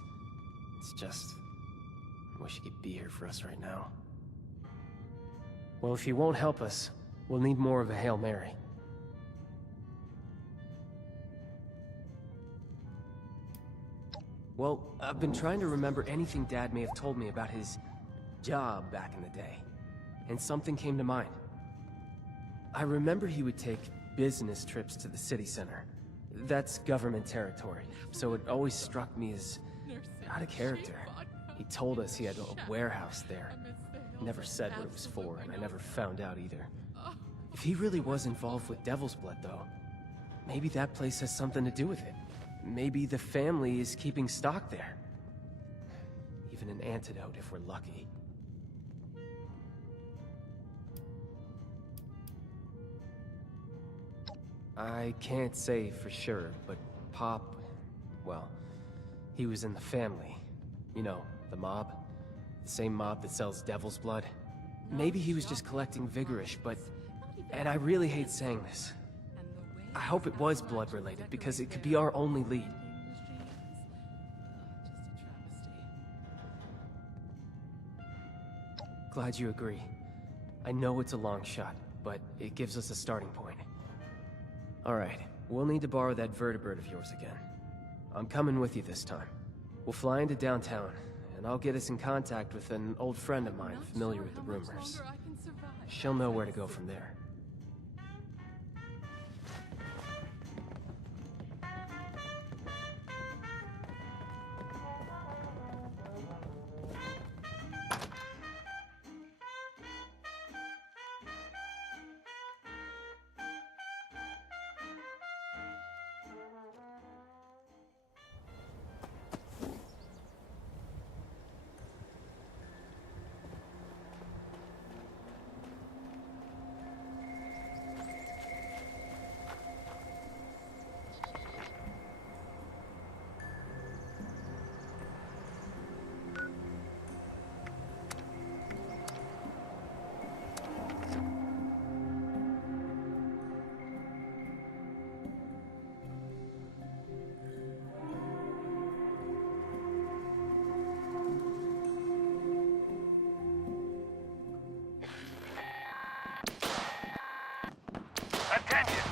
It's just... I wish he could be here for us right now. Well, if he won't help us, we'll need more of a Hail Mary. Well, I've been trying to remember anything Dad may have told me about his job back in the day, and something came to mind. I remember he would take business trips to the city center. That's government territory, so it always struck me as out of character. He told us he had a warehouse there. Never said what it was for, and I never found out either. If he really was involved with Devil's Blood, though, maybe that place has something to do with it. Maybe the family is keeping stock there. Even an antidote if we're lucky. I can't say for sure, but Pop, well, he was in the family. You know, the mob. The same mob that sells Devil's Blood. Maybe he was just collecting Vigorish, but... And I really hate saying this. I hope it was blood-related, because it could be our only lead. Glad you agree. I know it's a long shot, but it gives us a starting point. Alright, we'll need to borrow that vertebrate of yours again. I'm coming with you this time. We'll fly into downtown, and I'll get us in contact with an old friend of mine familiar with the rumors. She'll know where to go from there.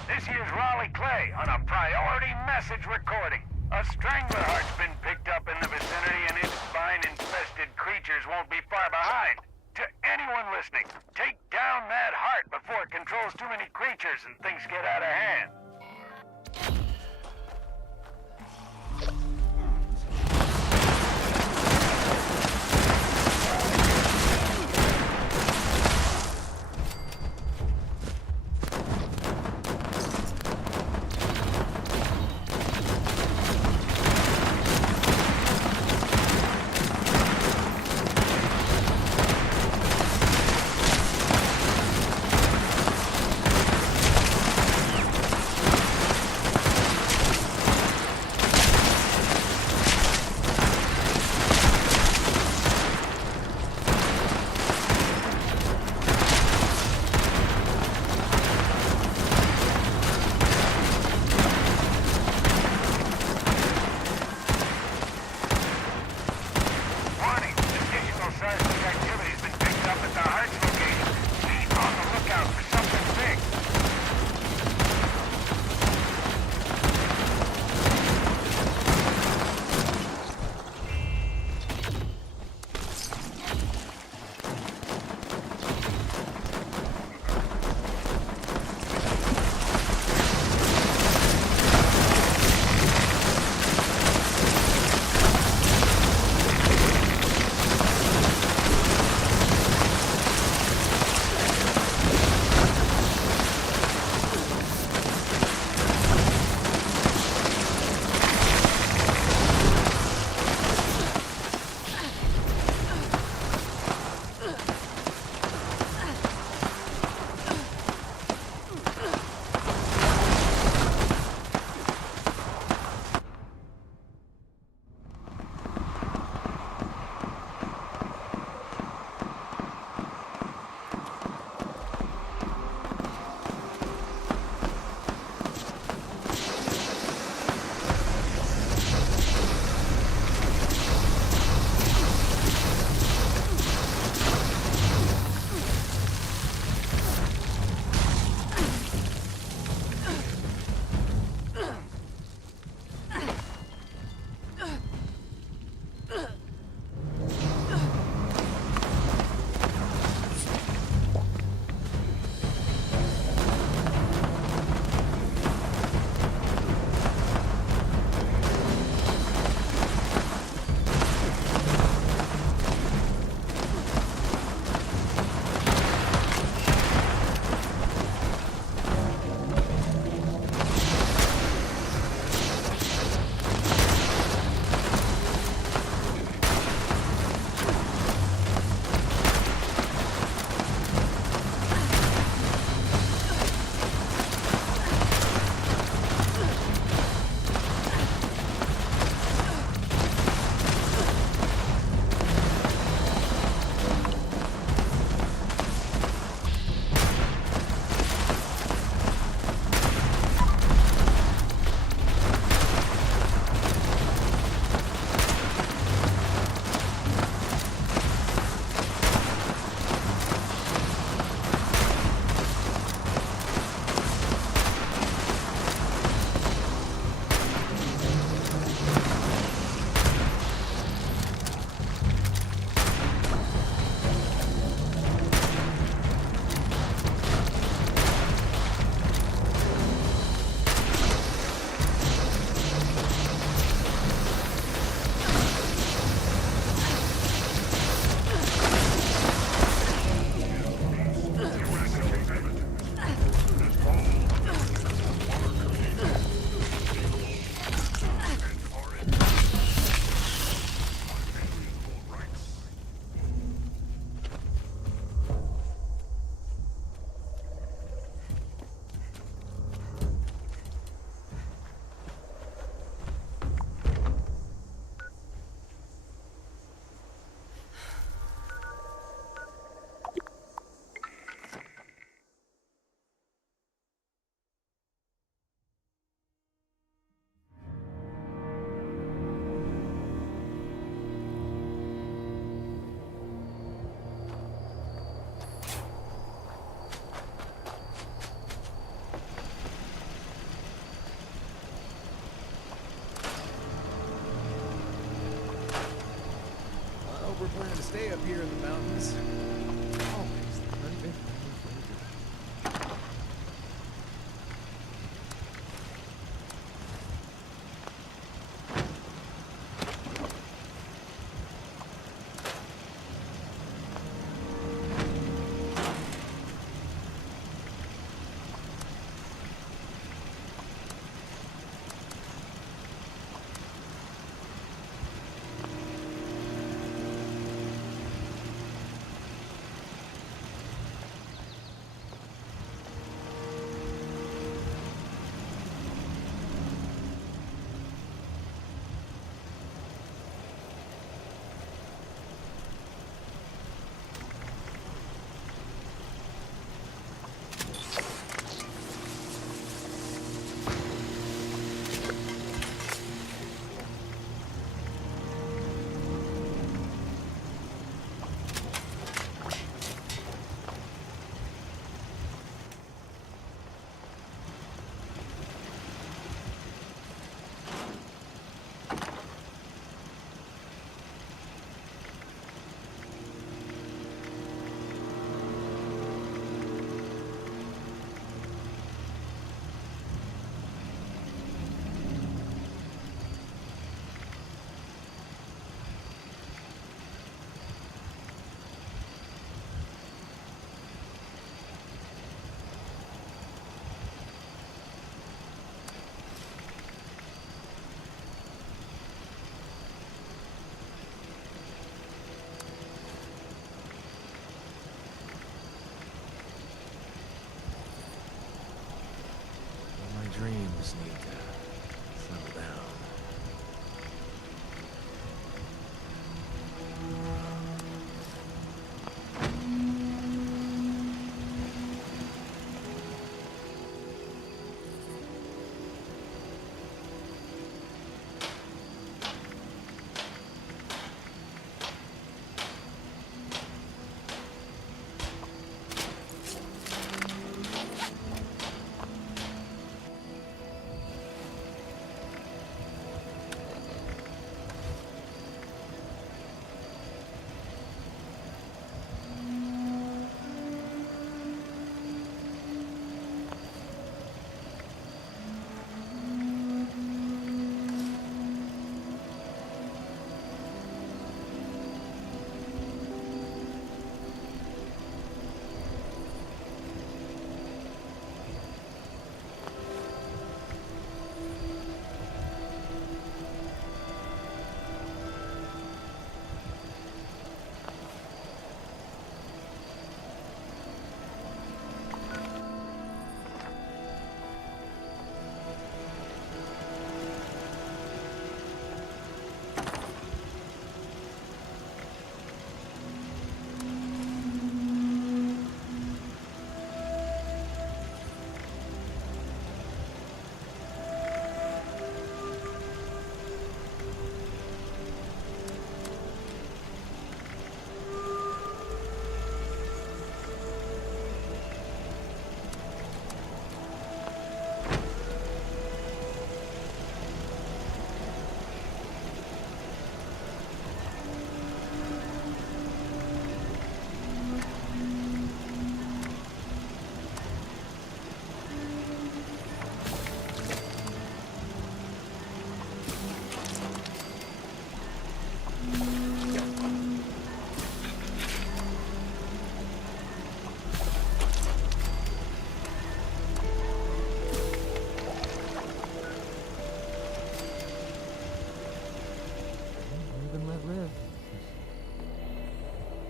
This here's Raleigh Clay on a priority message recording. A stranglerheart's been picked up in the vicinity and its spine-infested creatures won't be far behind. To anyone listening, take down that heart before it controls too many creatures and things get out of hand. stay up here in the mountains. Always the perfect thing to do. Dreams need to settle down.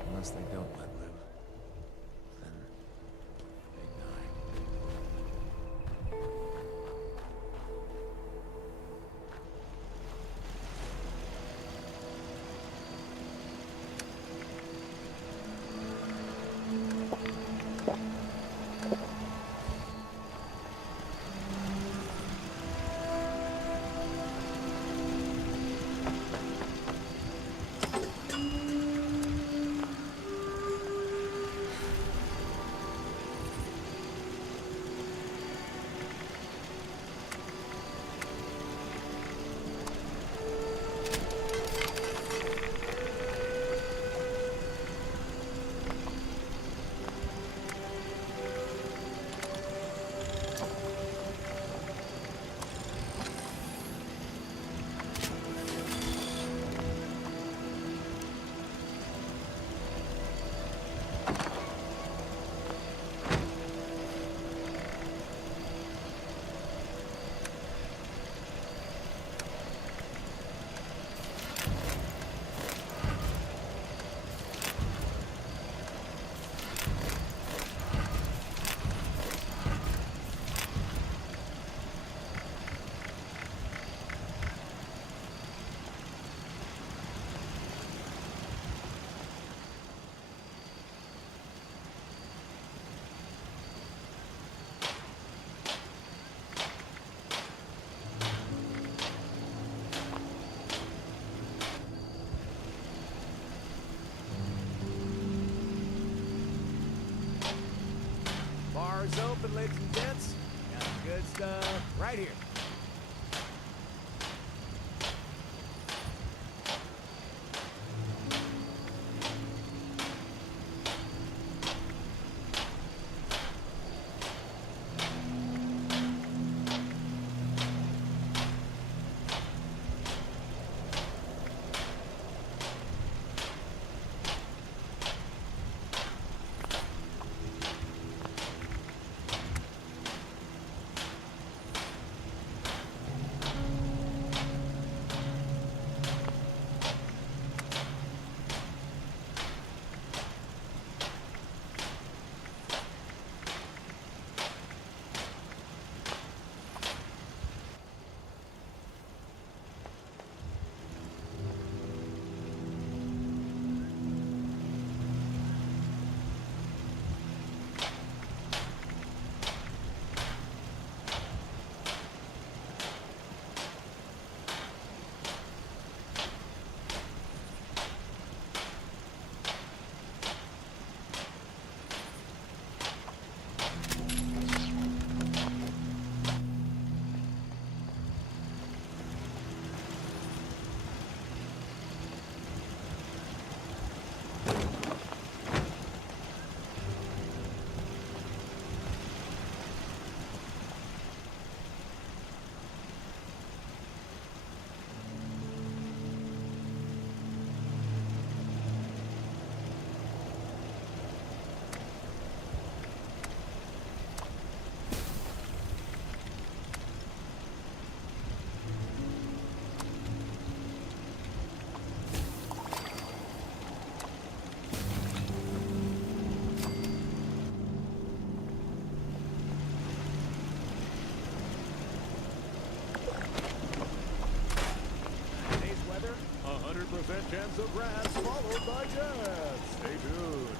Unless they don't let live, then they die. Doors open, ladies and gents. Got good stuff right here. Chance of grass followed by jets. Stay tuned.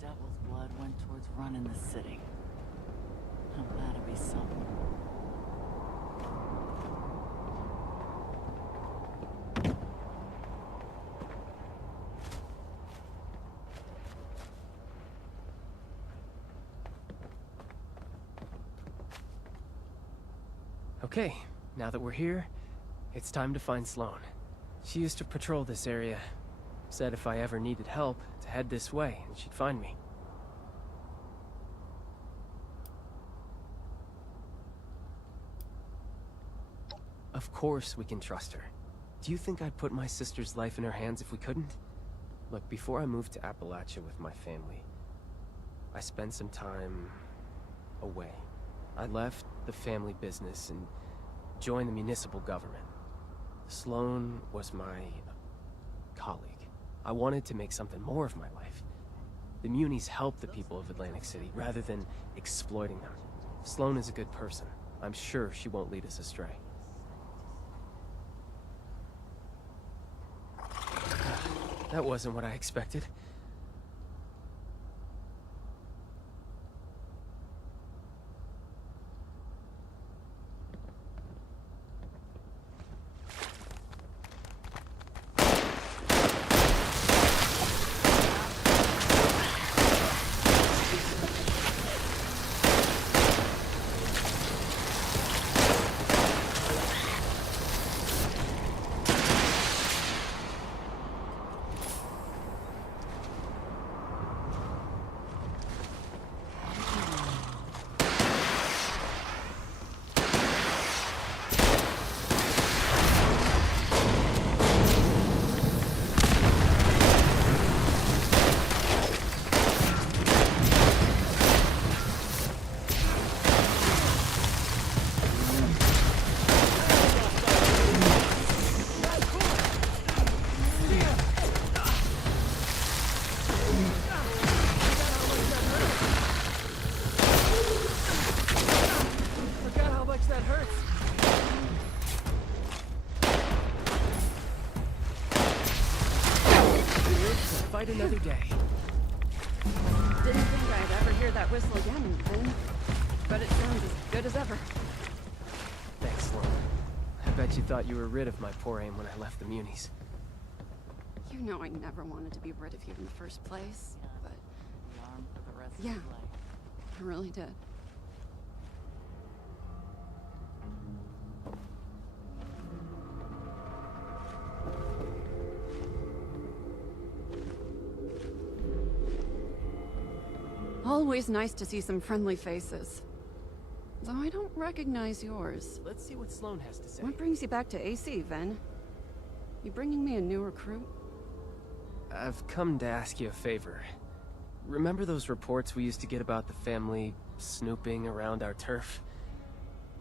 Devil's blood went towards running the city. Now that'll be something. Okay, now that we're here, it's time to find Sloane. She used to patrol this area. Said if I ever needed help, to head this way, and she'd find me. Of course we can trust her. Do you think I'd put my sister's life in her hands if we couldn't? Look, before I moved to Appalachia with my family, I spent some time away. I left the family business and joined the municipal government. Sloane was my colleague. I wanted to make something more of my life. The Munis help the people of Atlantic City rather than exploiting them. Sloane is a good person. I'm sure she won't lead us astray. That wasn't what I expected. fight another day. Didn't think I'd ever hear that whistle again, Vin. But it sounds as good as ever. Thanks, Sloan. I bet you thought you were rid of my poor aim when I left the Munis. You know I never wanted to be rid of you in the first place, but... yeah, I really did. Always nice to see some friendly faces. Though I don't recognize yours. Let's see what Sloan has to say. What brings you back to AC, Ven? You bringing me a new recruit? I've come to ask you a favor. Remember those reports we used to get about the family snooping around our turf?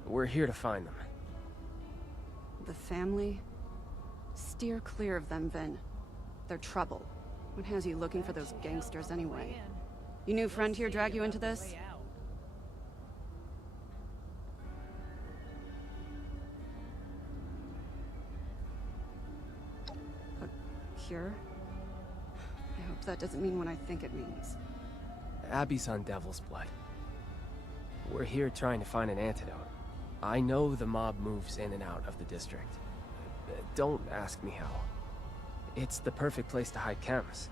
We're here to find them. The family? Steer clear of them, Ven. They're trouble. What has you looking for those gangsters anyway? Your new friend here drag you into this? A cure? I hope that doesn't mean what I think it means. Abby's on Devil's Blood. We're here trying to find an antidote. I know the mob moves in and out of the district. Don't ask me how. It's the perfect place to hide chems.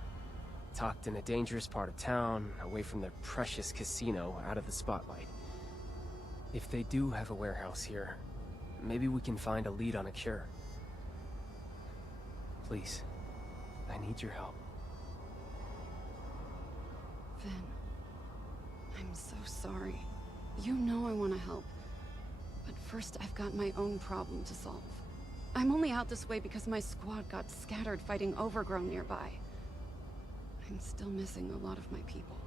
Tucked in a dangerous part of town, away from their precious casino, out of the spotlight. If they do have a warehouse here, maybe we can find a lead on a cure. Please, I need your help. Vin, I'm so sorry. You know I want to help. But first, I've got my own problem to solve. I'm only out this way because my squad got scattered fighting Overgrown nearby. I'm still missing a lot of my people.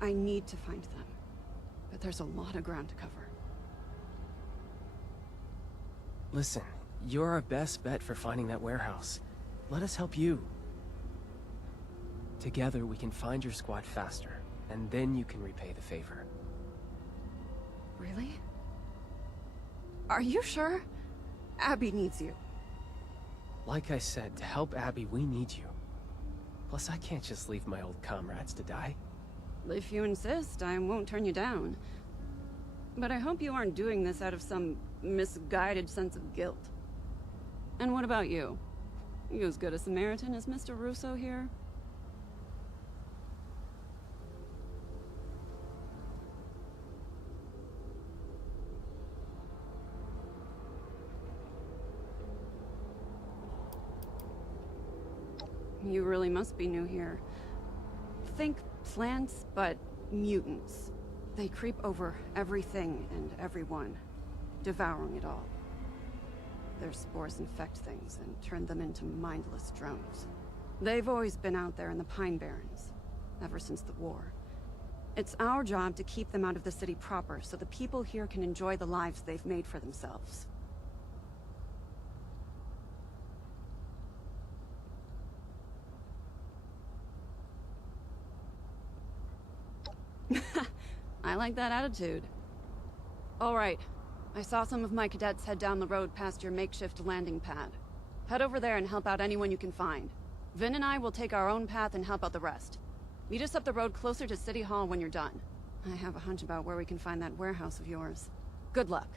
I need to find them. But there's a lot of ground to cover. Listen, you're our best bet for finding that warehouse. Let us help you. Together we can find your squad faster, and then you can repay the favor. Really? Are you sure? Abby needs you. Like I said, to help Abby, we need you. Plus, I can't just leave my old comrades to die. If you insist, I won't turn you down. But I hope you aren't doing this out of some misguided sense of guilt. And what about you? You as good a Samaritan as Mr. Russo here? You really must be new here. Think plants, but mutants. They creep over everything and everyone, devouring it all. Their spores infect things and turn them into mindless drones. They've always been out there in the Pine Barrens, ever since the war. It's our job to keep them out of the city proper, so the people here can enjoy the lives they've made for themselves. I like that attitude. All right. I saw some of my cadets head down the road past your makeshift landing pad. Head over there and help out anyone you can find. Vin and I will take our own path and help out the rest. Meet us up the road closer to City Hall when you're done. I have a hunch about where we can find that warehouse of yours. Good luck.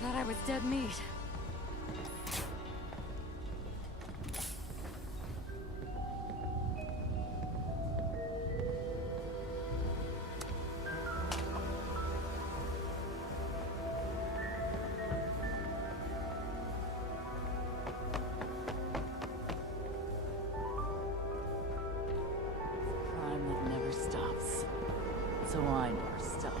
thought I was dead meat. Crime that never stops. So I never stop.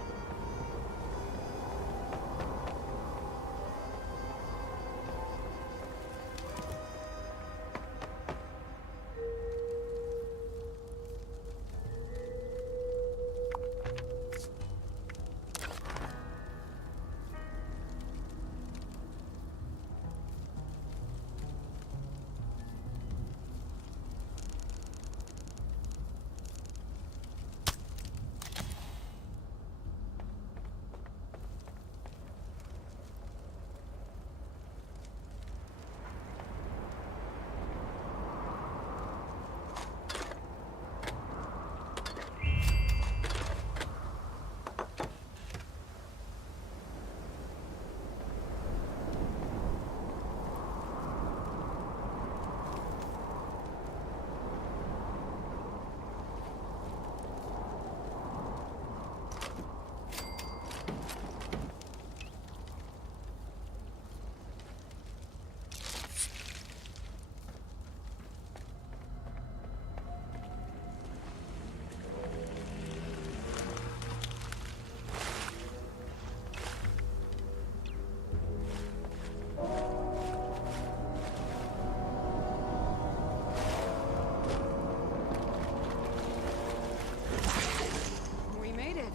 We made it.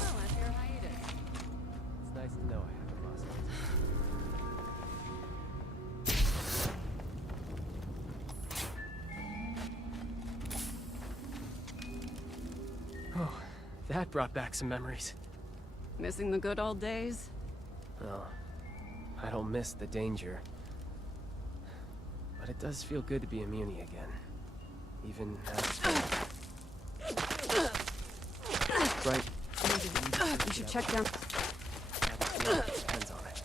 Well, after your hiatus. It's nice to know I haven't lost it. Oh, that brought back some memories. Missing the good old days? Well, I don't miss the danger. But it does feel good to be a Muni again. Even right. You should check down. Depends on it.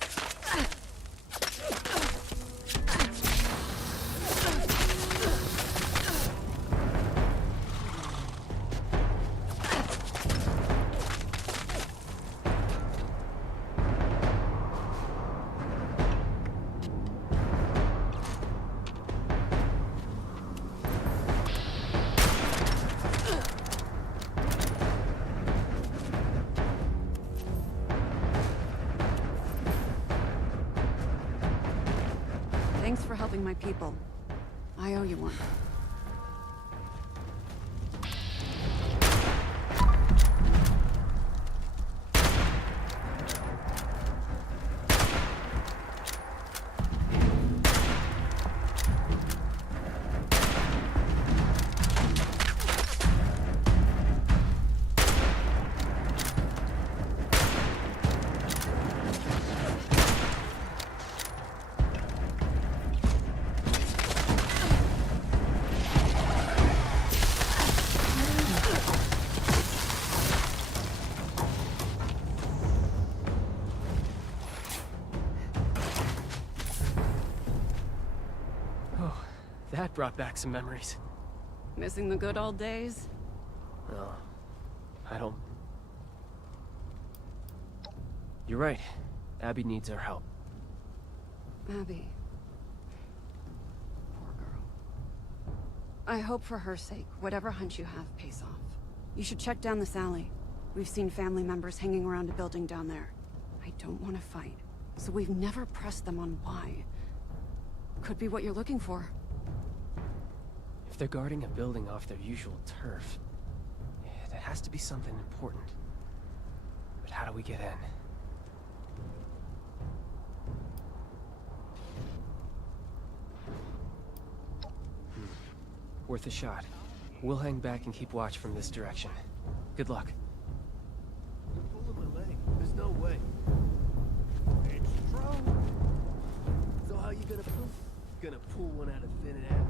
Thanks for helping my people. I owe you one. That brought back some memories. Missing the good old days? No, I don't. You're right. Abby needs our help. Abby. Poor girl. I hope for her sake, whatever hunch you have pays off. You should check down this alley. We've seen family members hanging around a building down there. I don't want to fight, so we've never pressed them on why. Could be what you're looking for. If they're guarding a building off their usual turf, it has to be something important. But how do we get in? Worth a shot. We'll hang back and keep watch from this direction. Good luck. You're pulling my leg. There's no way. It's true. So how you gonna pull? Gonna pull one out of thin air?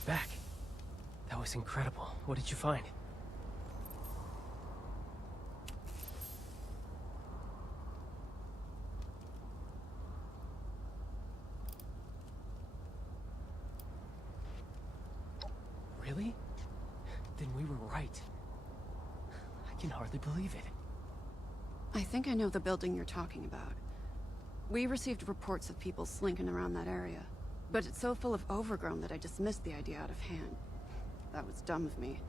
you're back. That was incredible. What did you find? Really? Then we were right. I can hardly believe it. I think I know the building you're talking about. We received reports of people slinking around that area, but it's so full of overgrown that I dismissed the idea out of hand. That was dumb of me.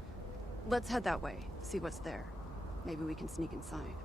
Let's head that way, see what's there. Maybe we can sneak inside.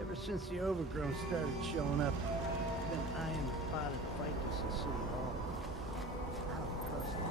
Ever since the overgrown started showing up, I've been eyeing the plot of fights in City Hall. I don't trust them.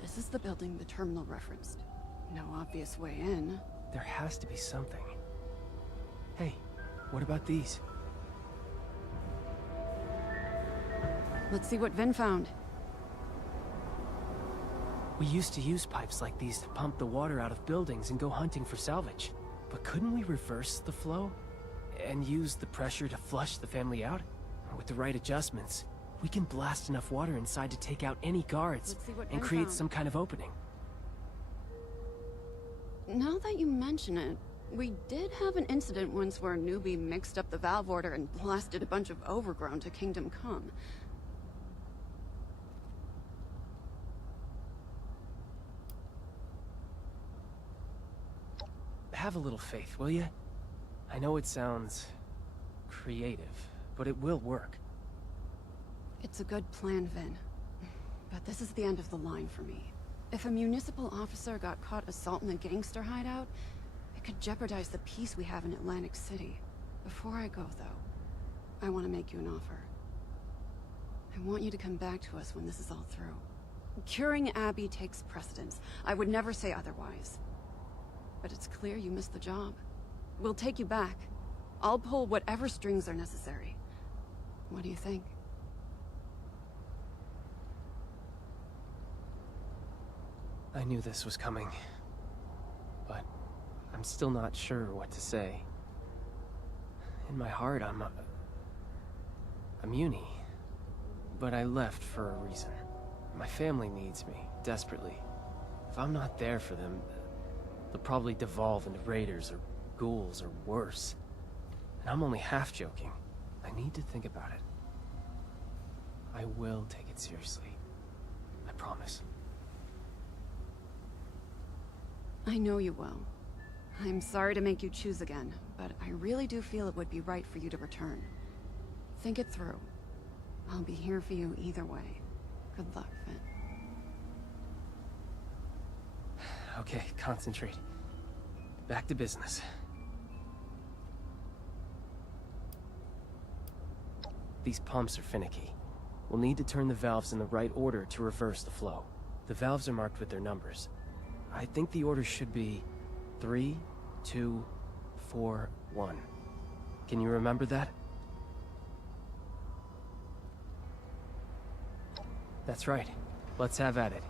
This is the building the terminal referenced. No obvious way in. There has to be something. Hey, what about these? Let's see what Vin found. We used to use pipes like these to pump the water out of buildings and go hunting for salvage. But couldn't we reverse the flow? And use the pressure to flush the family out? With the right adjustments, we can blast enough water inside to take out any guards and create some kind of opening. Now that you mention it, we did have an incident once where a newbie mixed up the valve order and blasted a bunch of overgrown to Kingdom Come. Have a little faith, will you? I know it sounds creative, but it will work. It's a good plan, Vin. But this is the end of the line for me. If a municipal officer got caught assaulting a gangster hideout, it could jeopardize the peace we have in Atlantic City. Before I go, though, I want to make you an offer. I want you to come back to us when this is all through. Curing Abby takes precedence. I would never say otherwise. But it's clear you missed the job. We'll take you back. I'll pull whatever strings are necessary. What do you think? I knew this was coming, but I'm still not sure what to say. In my heart, I'm uni, but I left for a reason. My family needs me, desperately. If I'm not there for them, they'll probably devolve into raiders or ghouls or worse. And I'm only half joking. I need to think about it. I will take it seriously. I promise. I know you will. I'm sorry to make you choose again, but I really do feel it would be right for you to return. Think it through. I'll be here for you either way. Good luck, Finn. Okay, concentrate. Back to business. These pumps are finicky. We'll need to turn the valves in the right order to reverse the flow. The valves are marked with their numbers. I think the order should be 3, 2, 4, 1. Can you remember that? That's right. Let's have at it.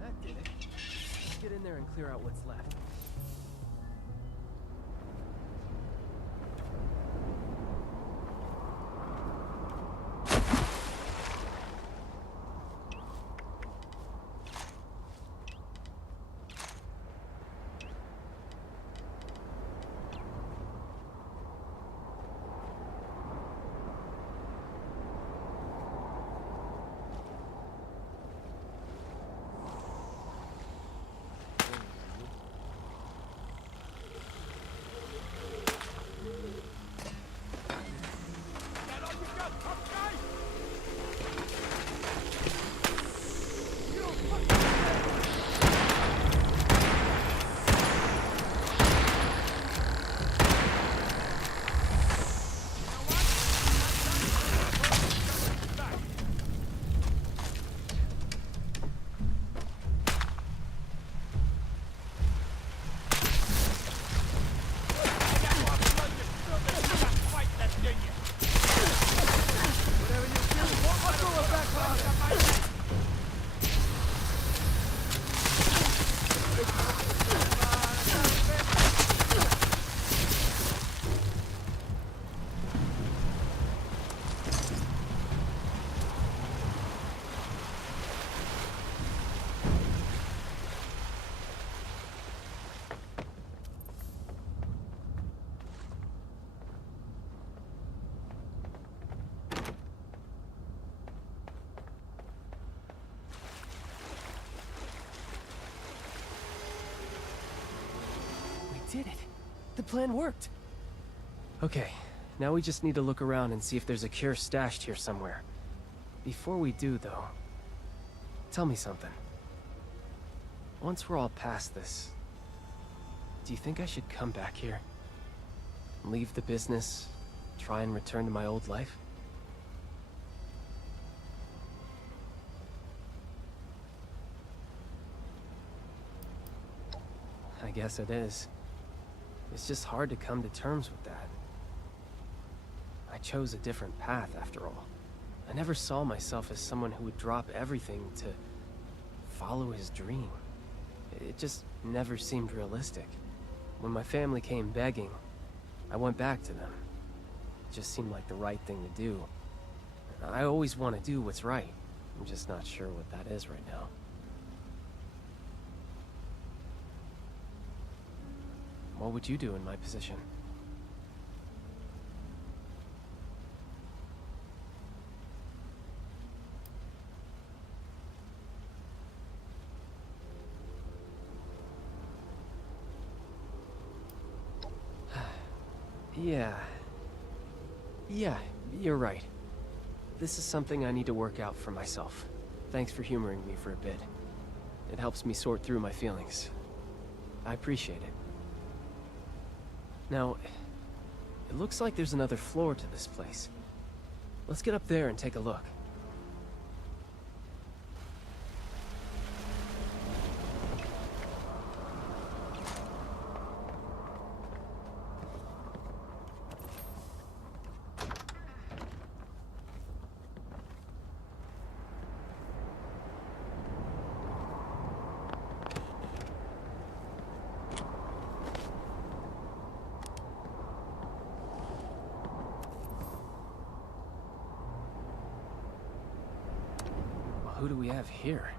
That did it. Let's get in there and clear out what's left. did it. The plan worked. Okay, now we just need to look around and see if there's a cure stashed here somewhere. Before we do, though, tell me something. Once we're all past this, do you think I should come back here? Leave the business, try and return to my old life? I guess it is. It's just hard to come to terms with that. I chose a different path, after all. I never saw myself as someone who would drop everything to follow his dream. It just never seemed realistic. When my family came begging, I went back to them. It just seemed like the right thing to do. I always want to do what's right. I'm just not sure what that is right now. What would you do in my position? Yeah, you're right. This is something I need to work out for myself. Thanks for humoring me for a bit. It helps me sort through my feelings. I appreciate it. Now, it looks like there's another floor to this place. Let's get up there and take a look. Who do we have here?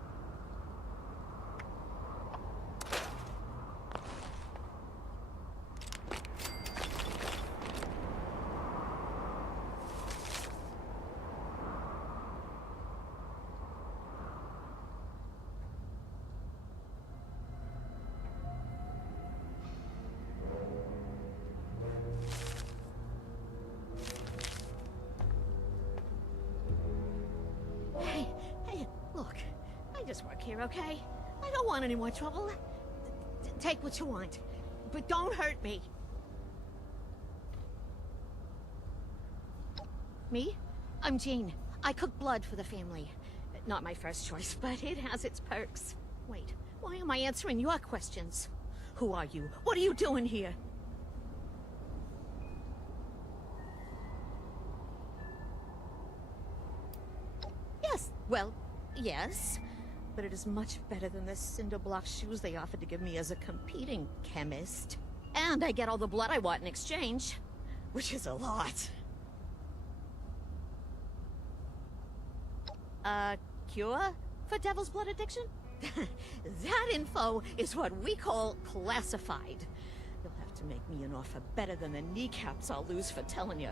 Here, okay? I don't want any more trouble. Take what you want, but don't hurt me. Me? I'm Jean. I cook blood for the family. Not my first choice, but it has its perks. Wait, why am I answering your questions? Who are you? What are you doing here? Yes, well, yes. But it is much better than the cinder block shoes they offered to give me as a competing chemist. And I get all the blood I want in exchange, which is a lot. Cure for devil's blood addiction? That info is what we call classified. You'll have to make me an offer better than the kneecaps I'll lose for telling you.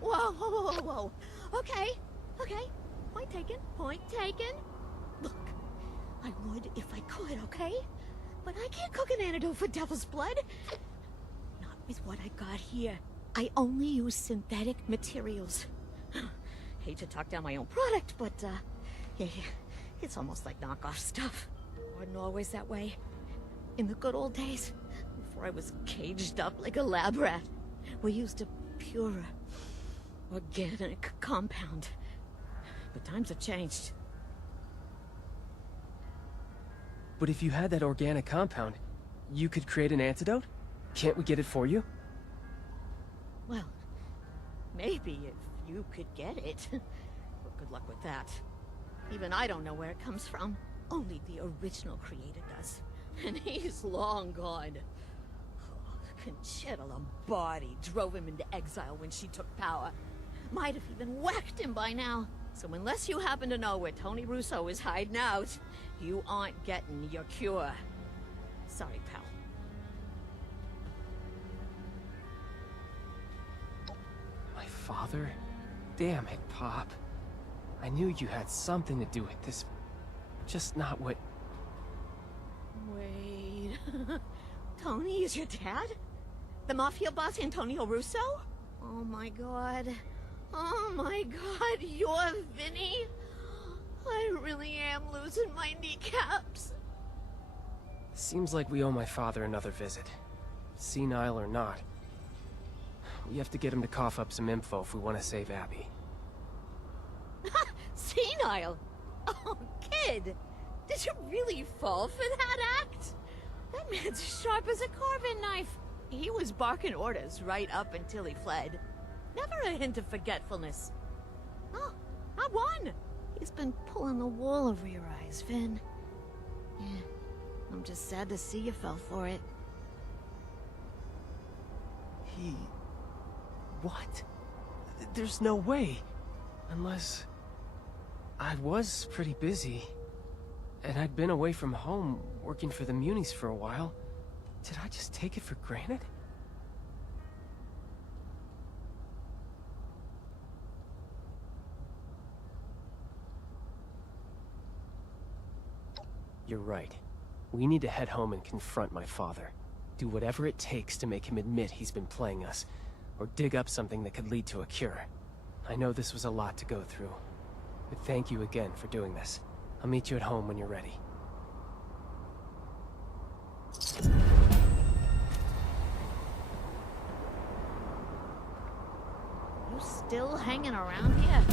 Whoa, whoa, whoa, whoa, whoa. Okay, okay. Point taken, point taken. Look, I would if I could, okay? But I can't cook an antidote for devil's blood. Not with what I got here. I only use synthetic materials. Hate to talk down my own product, but, yeah, it's almost like knockoff stuff. Wasn't always that way. In the good old days, before I was caged up like a lab rat, we used a purer, organic compound. But times have changed. But if you had that organic compound, you could create an antidote? Can't we get it for you? Well, maybe if you could get it. But good luck with that. Even I don't know where it comes from. Only the original creator does. And he's long gone. Conchita Lombardi drove him into exile when she took power. Might have even whacked him by now. So unless you happen to know where Tony Russo is hiding out, you aren't getting your cure. Sorry, pal. My father Damn it, Pop. I knew you had something to do with this. Just not what... Wait... Tony is your dad? The mafia boss Antonio Russo? Oh my god. Oh my god, you're Vinny? I really am losing my kneecaps. Seems like we owe my father another visit. Senile or not. We have to get him to cough up some info if we want to save Abby. Senile? Oh, kid! Did you really fall for that act? That man's sharp as a carving knife. He was barking orders right up until he fled. Never a hint of forgetfulness. Oh, I won! He's been pulling the wool over your eyes, Vin. Yeah, I'm just sad to see you fell for it. He... What? There's no way. Unless... I was pretty busy. And I'd been away from home, working for the Munis for a while. Did I just take it for granted? You're right. We need to head home and confront my father. Do whatever it takes to make him admit he's been playing us, or dig up something that could lead to a cure. I know this was a lot to go through, but thank you again for doing this. I'll meet you at home when you're ready. You still hanging around here?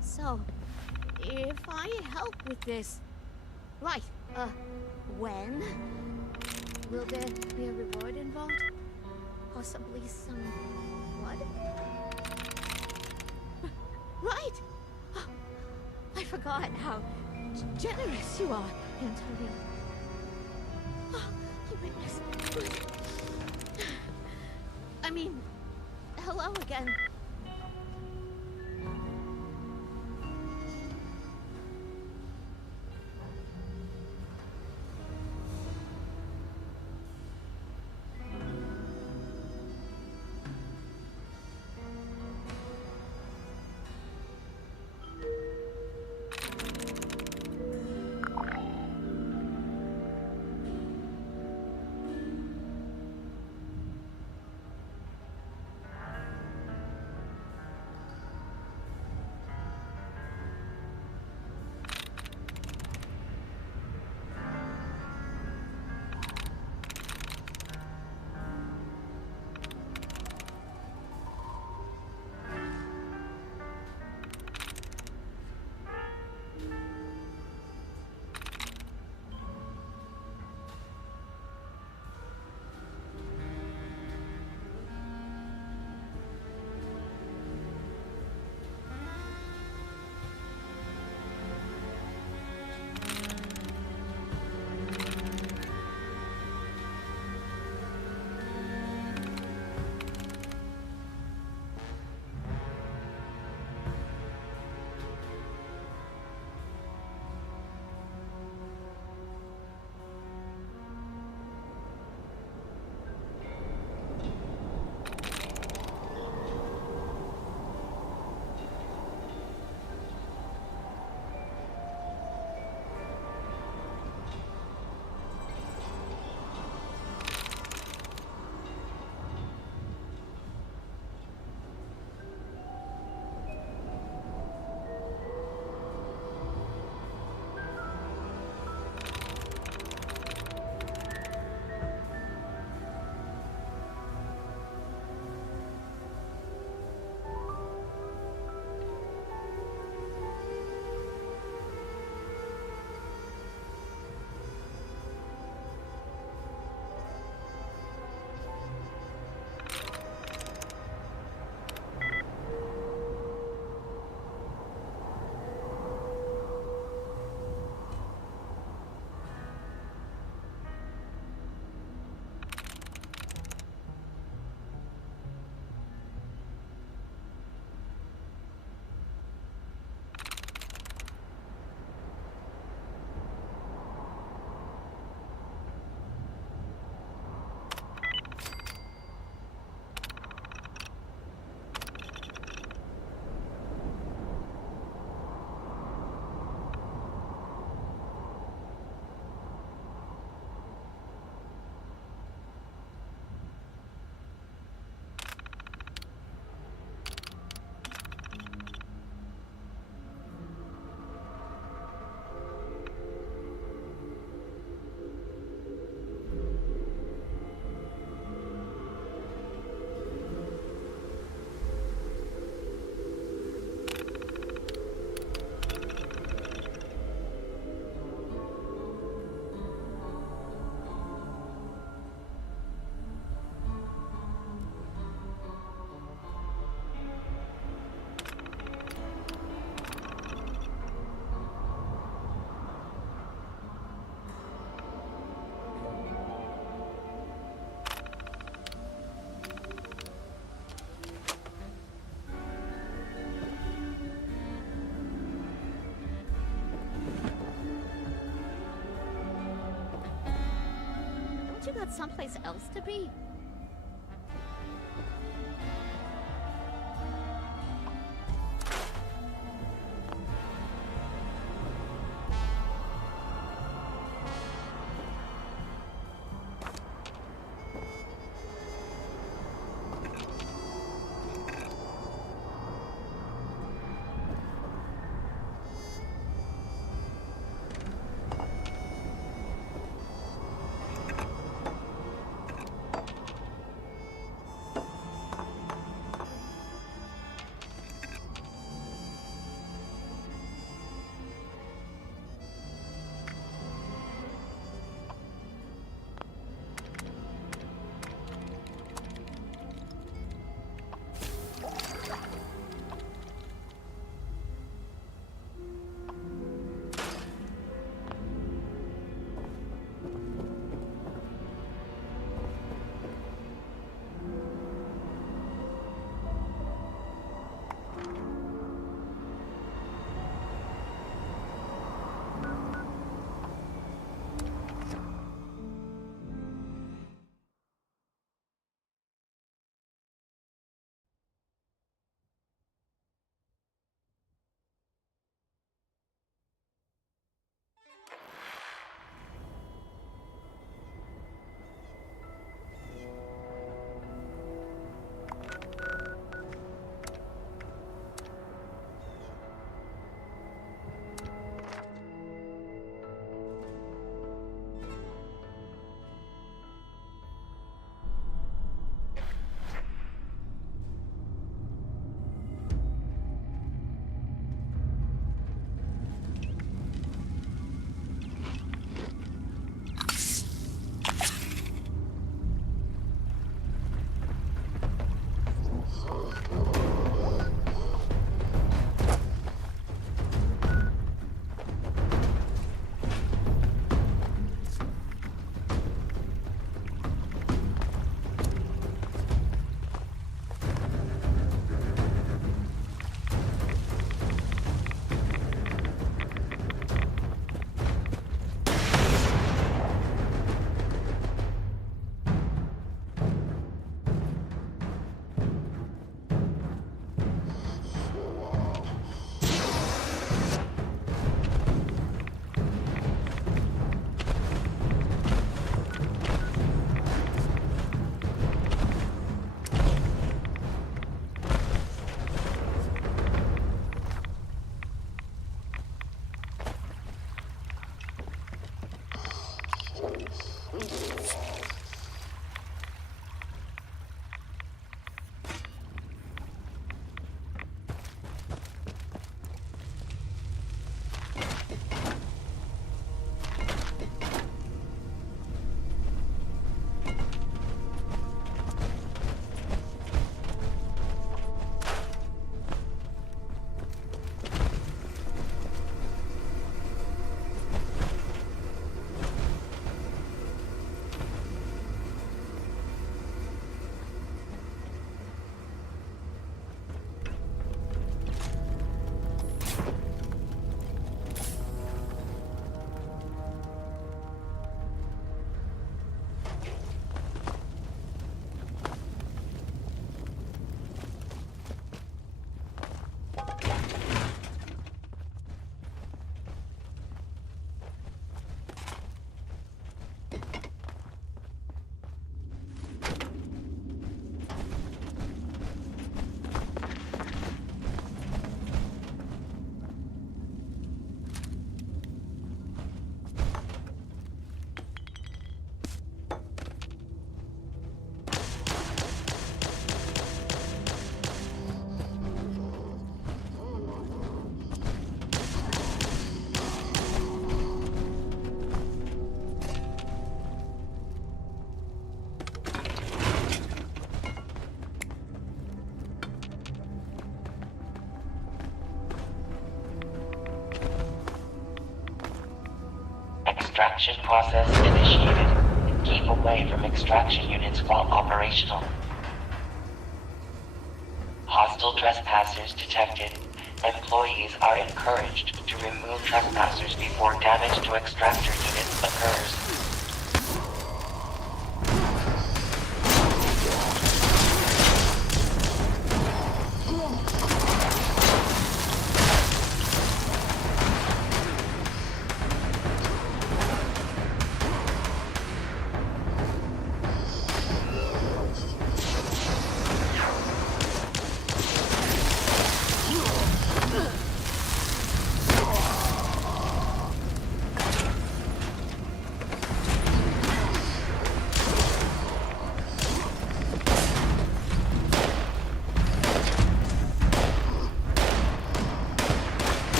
So, if I help with this... Right, when? Will there be a reward involved? Possibly some blood? Right! Oh, I forgot how generous you are, Antonio. Oh goodness. I mean, hello again. got someplace else to be? Extraction process initiated. Keep away from extraction units while operational. Hostile trespassers detected. Employees are encouraged to remove trespassers before damage to extractor units occurs.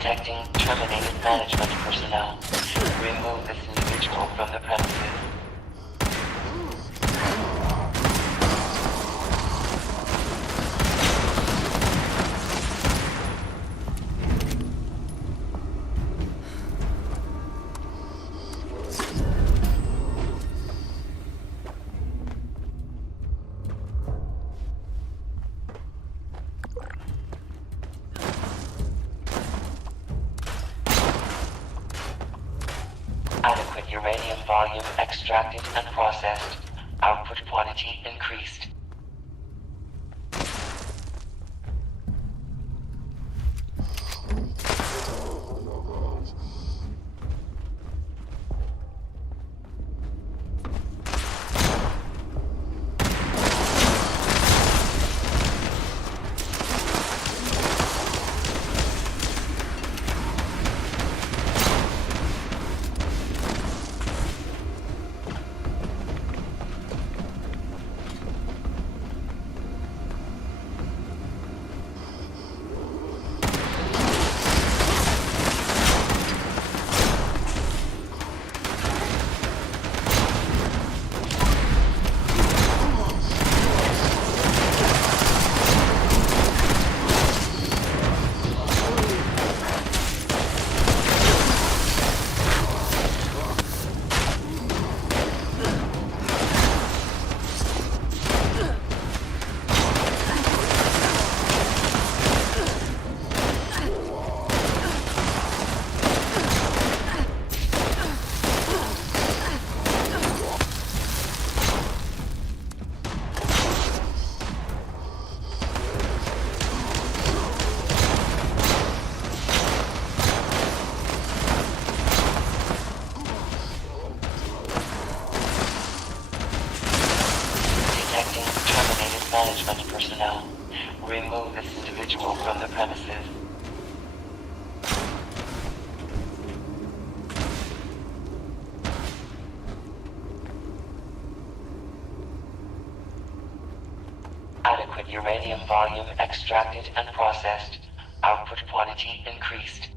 Detecting terminated management personnel. Remove this individual from the premises. Adequate uranium volume extracted and processed. Output quantity increased. Management personnel. Remove this individual from the premises. Adequate uranium volume extracted and processed. Output quantity increased.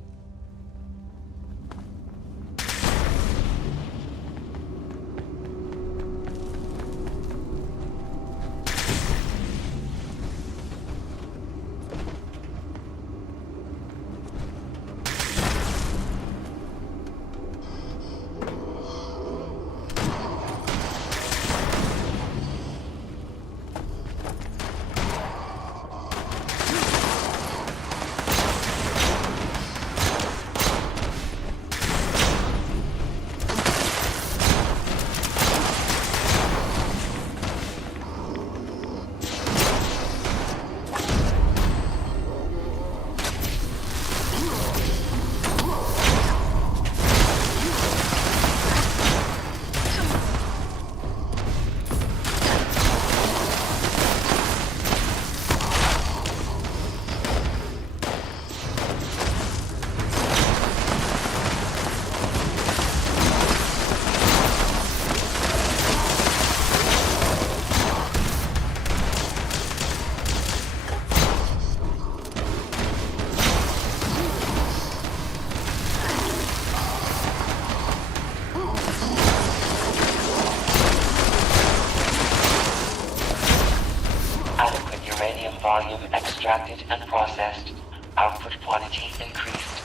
Volume extracted and processed. Output quantity increased.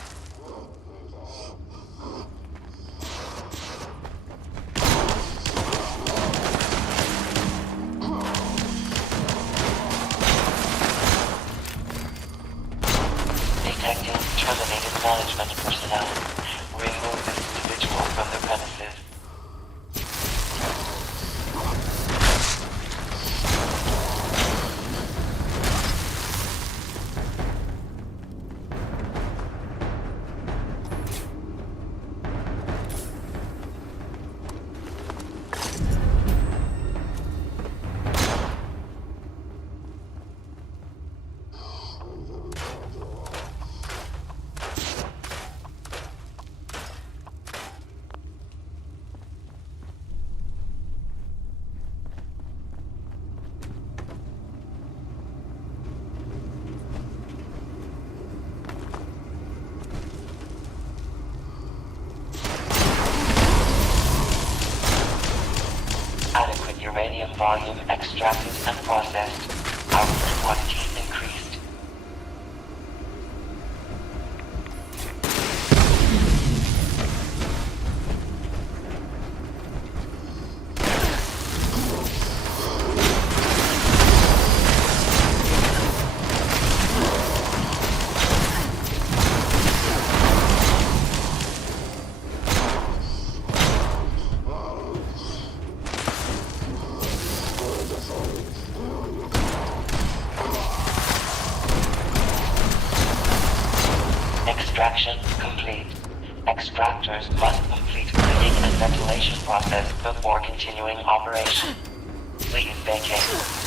Detecting terminated management personnel. Remove this individual from the premises. volume extracted and processed. Output quantity increased. Extraction complete. Extractors must complete cleaning and ventilation process before continuing operation. Please vacate.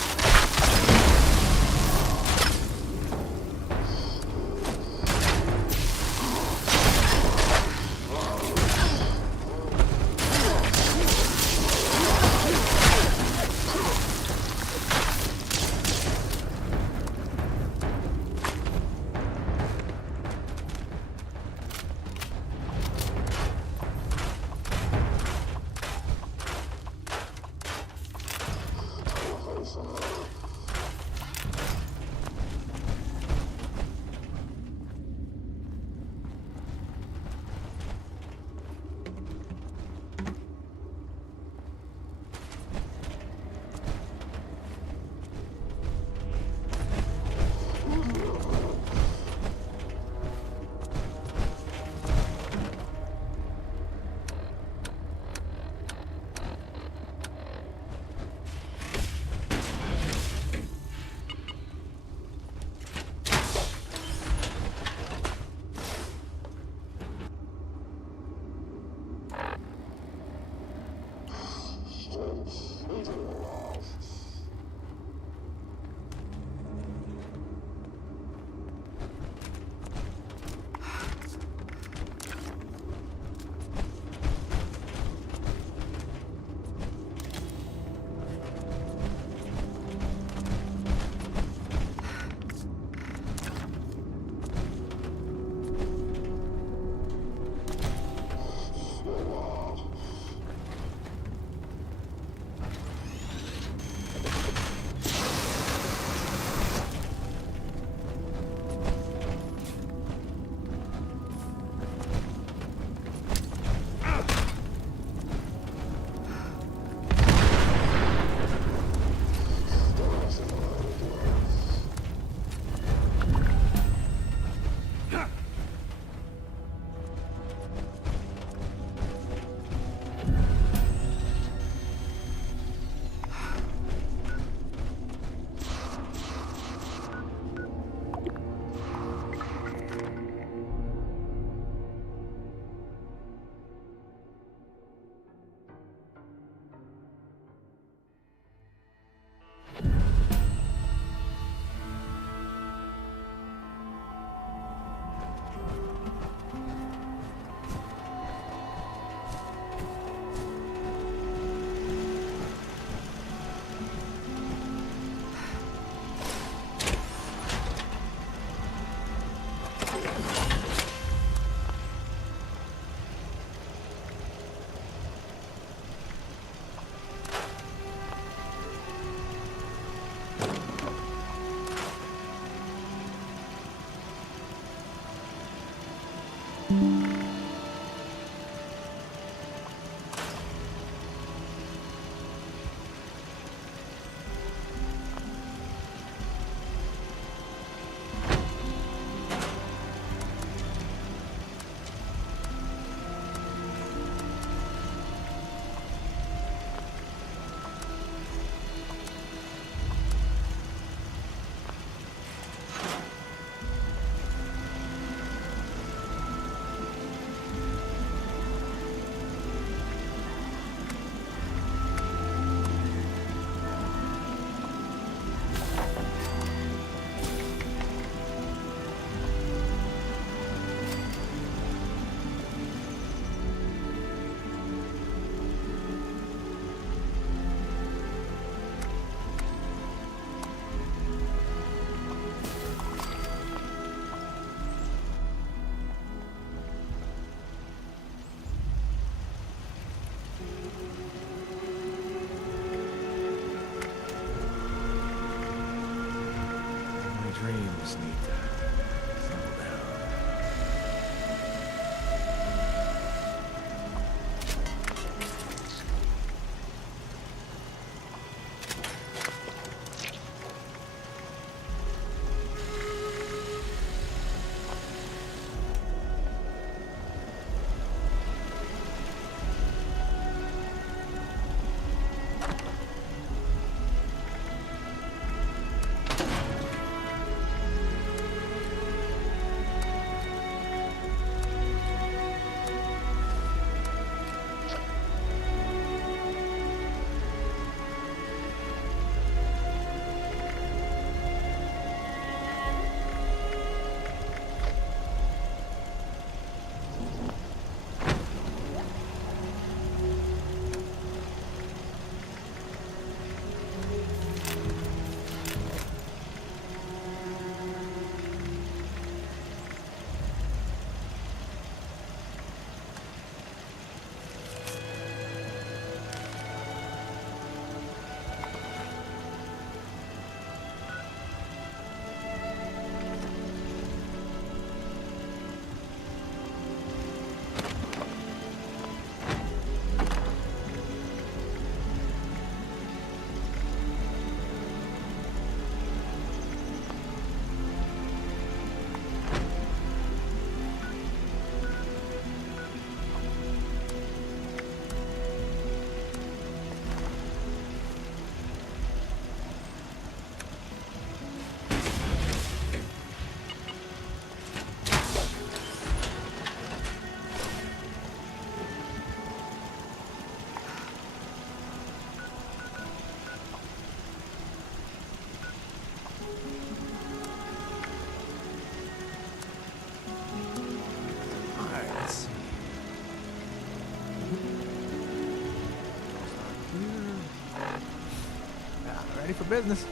for business.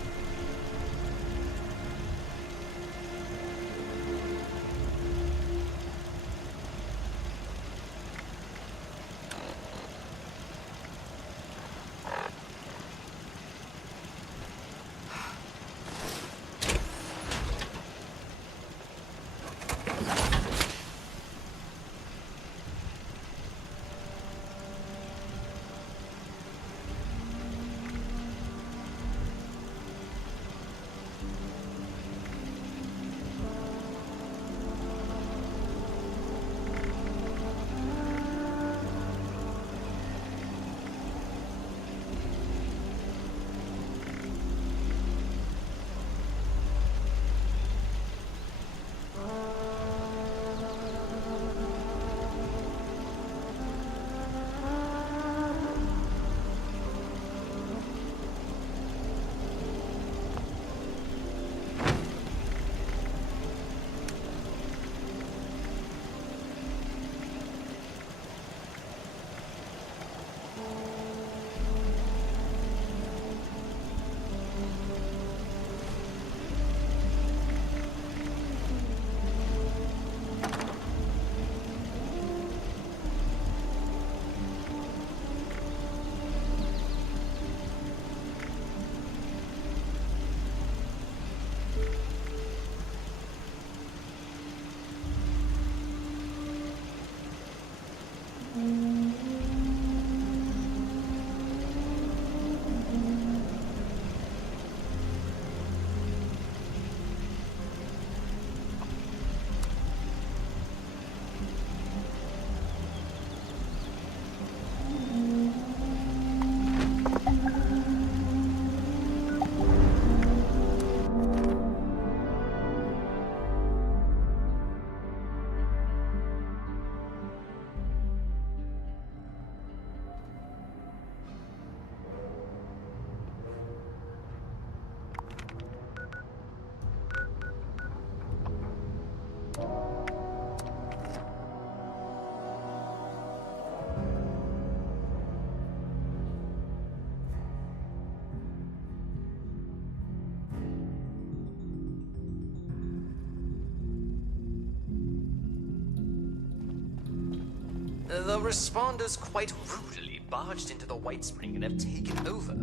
The responders quite rudely barged into the White Spring and have taken over.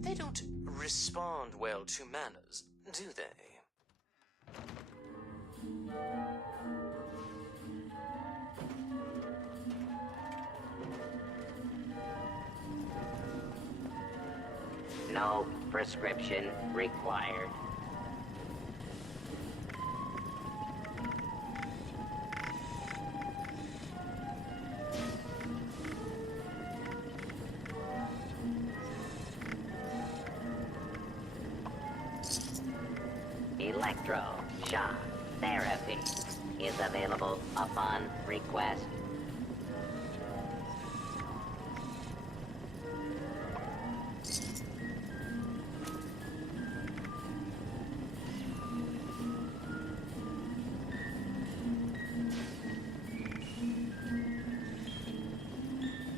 They don't respond well to manners, do they? No prescription required. Electroshock therapy is available upon request.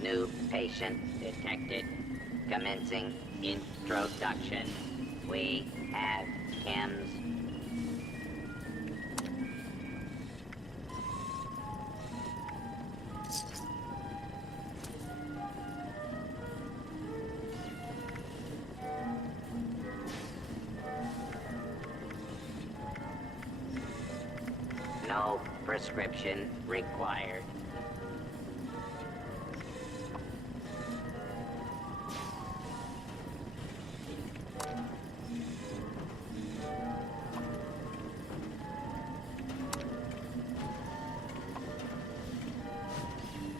New patient detected. Commencing introduction. We have chems. No prescription required.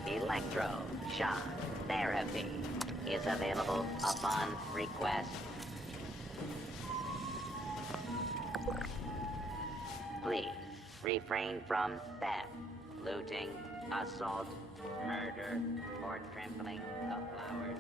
Electroshock therapy is available upon request. Please refrain from theft, looting, assault, murder, or trampling of flowers.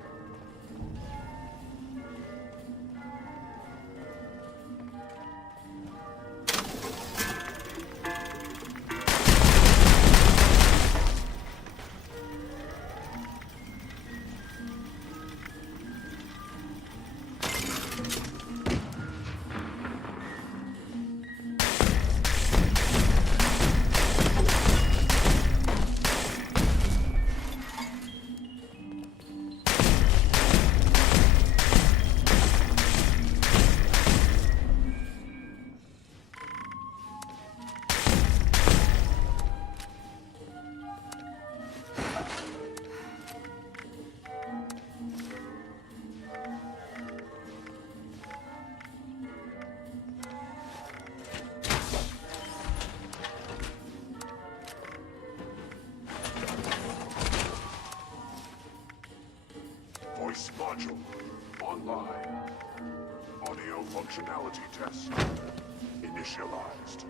module online. Audio functionality test initialized.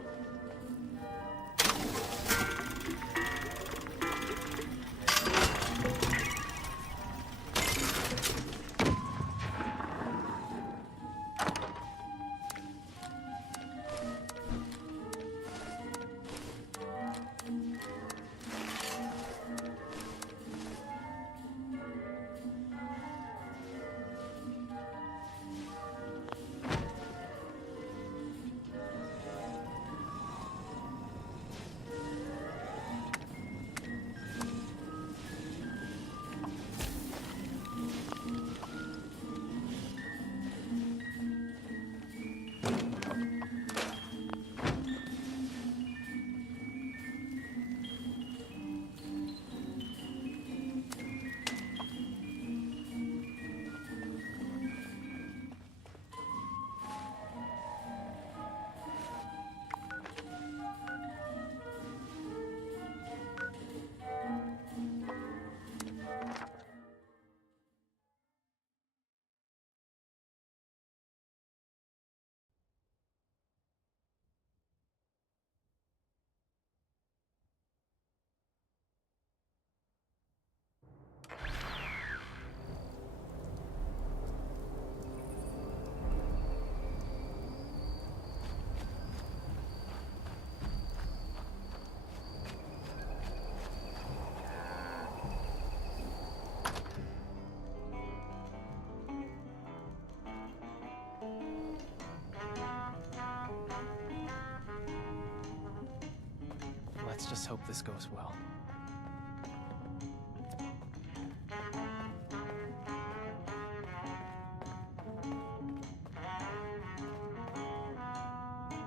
Let's just hope this goes well.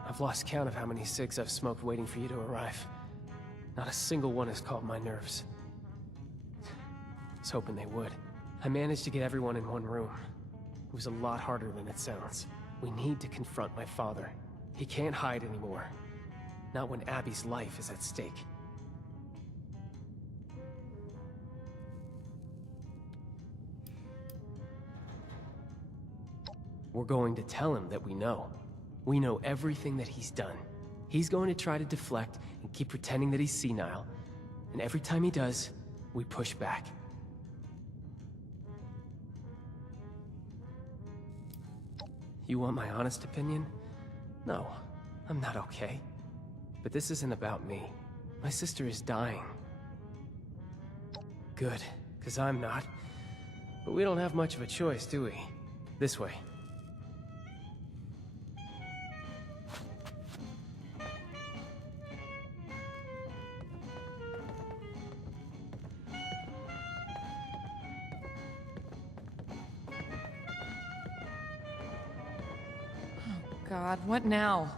I've lost count of how many cigs I've smoked waiting for you to arrive. Not a single one has caught my nerves. I was hoping they would. I managed to get everyone in one room. It was a lot harder than it sounds. We need to confront my father. He can't hide anymore. Not when Abby's life is at stake. We're going to tell him that we know. We know everything that he's done. He's going to try to deflect and keep pretending that he's senile. And every time he does, we push back. You want my honest opinion? No, I'm not okay. But this isn't about me. My sister is dying. Good, because I'm not. But we don't have much of a choice, do we? This way. Oh God, what now?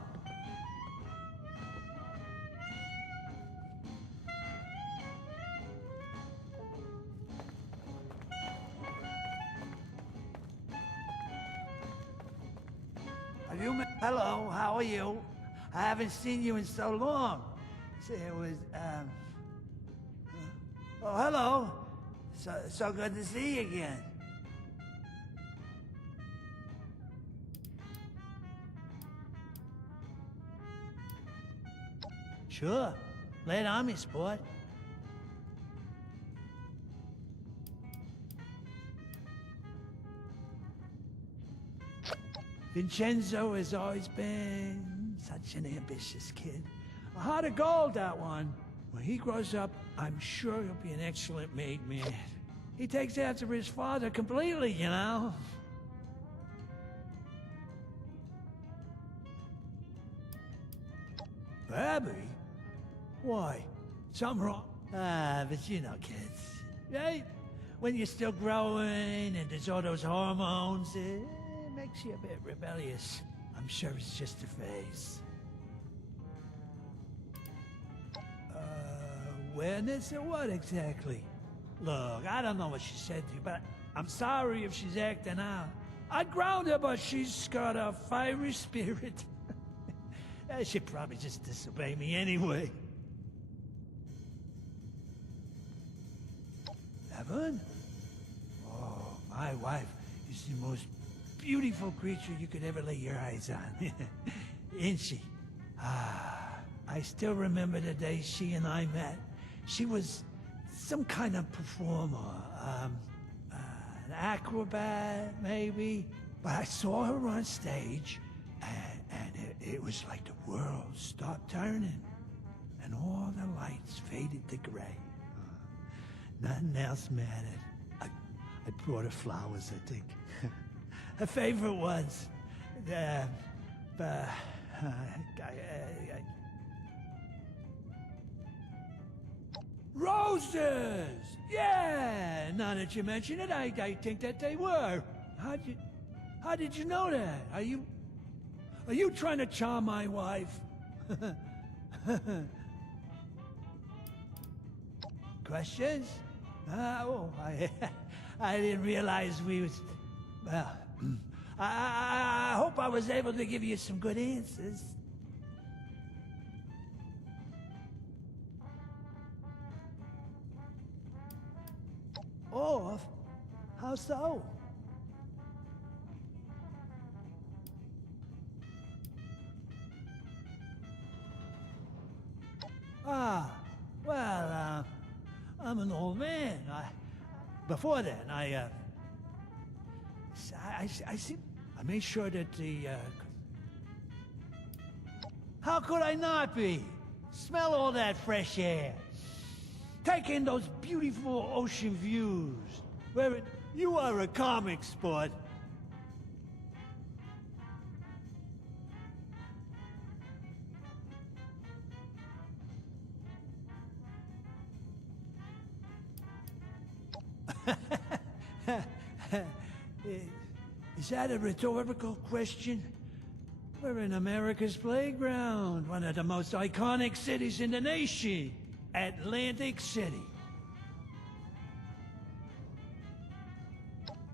Hello, how are you? I haven't seen you in so long. It was, oh, hello. So good to see you again. Sure. Lay it on me, sport. Vincenzo has always been such an ambitious kid. A heart of gold, that one. When he grows up, I'm sure he'll be an excellent made man. He takes after his father completely, you know? Abby? Why? Something wrong? But you know kids, right? When you're still growing and there's all those hormones, it makes you a bit rebellious. I'm sure it's just a phase. Awareness or what exactly? Look, I don't know what she said to you, but I'm sorry if she's acting out. I'd ground her, but she's got a fiery spirit. She'd probably just disobey me anyway. Evan? Oh, my wife the most beautiful creature you could ever lay your eyes on. Isn't she? I still remember the day she and I met. She was some kind of performer, an acrobat, maybe. But I saw her on stage, and it was like the world stopped turning, and all the lights faded to gray. Nothing else mattered. I brought her flowers, I think. Her favorite ones. Roses! Yeah! Now that you mention it, I think that they were. How did you know that? Are you trying to charm my wife? Questions? I didn't realize we was... Well, I hope I was able to give you some good answers. Oh, how so? Well, I'm an old man. Before then, I made sure that the, How could I not be? Smell all that fresh air. Take in those beautiful ocean views. You are a comic sport. Is that a rhetorical question? We're in America's playground, one of the most iconic cities in the nation, Atlantic City.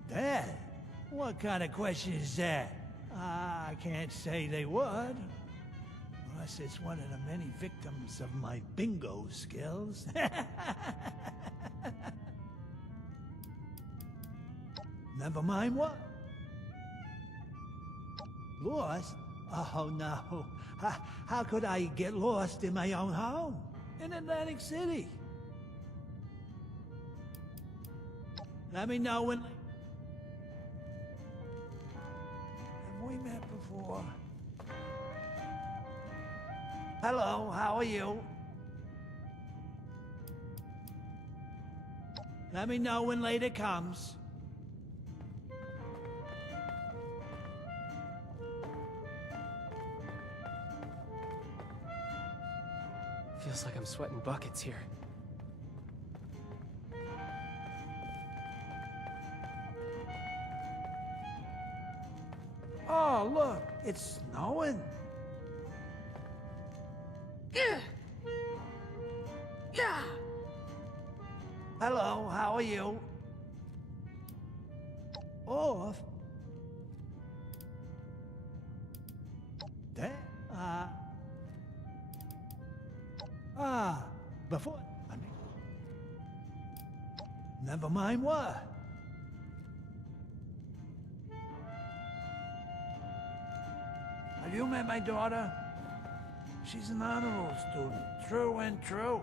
Dad? What kind of question is that? I can't say they would. Unless it's one of the many victims of my bingo skills. Never mind what? Lost? Oh, no. How could I get lost in my own home? In Atlantic City? Let me know when... Have we met before? Hello, how are you? Let me know when later comes. Feels like I'm sweating buckets here. Oh, look, it's snowing. Yeah. Hello, how are you? Off? Before... I mean... Never mind what? Have you met my daughter? She's an honor roll student, true and true.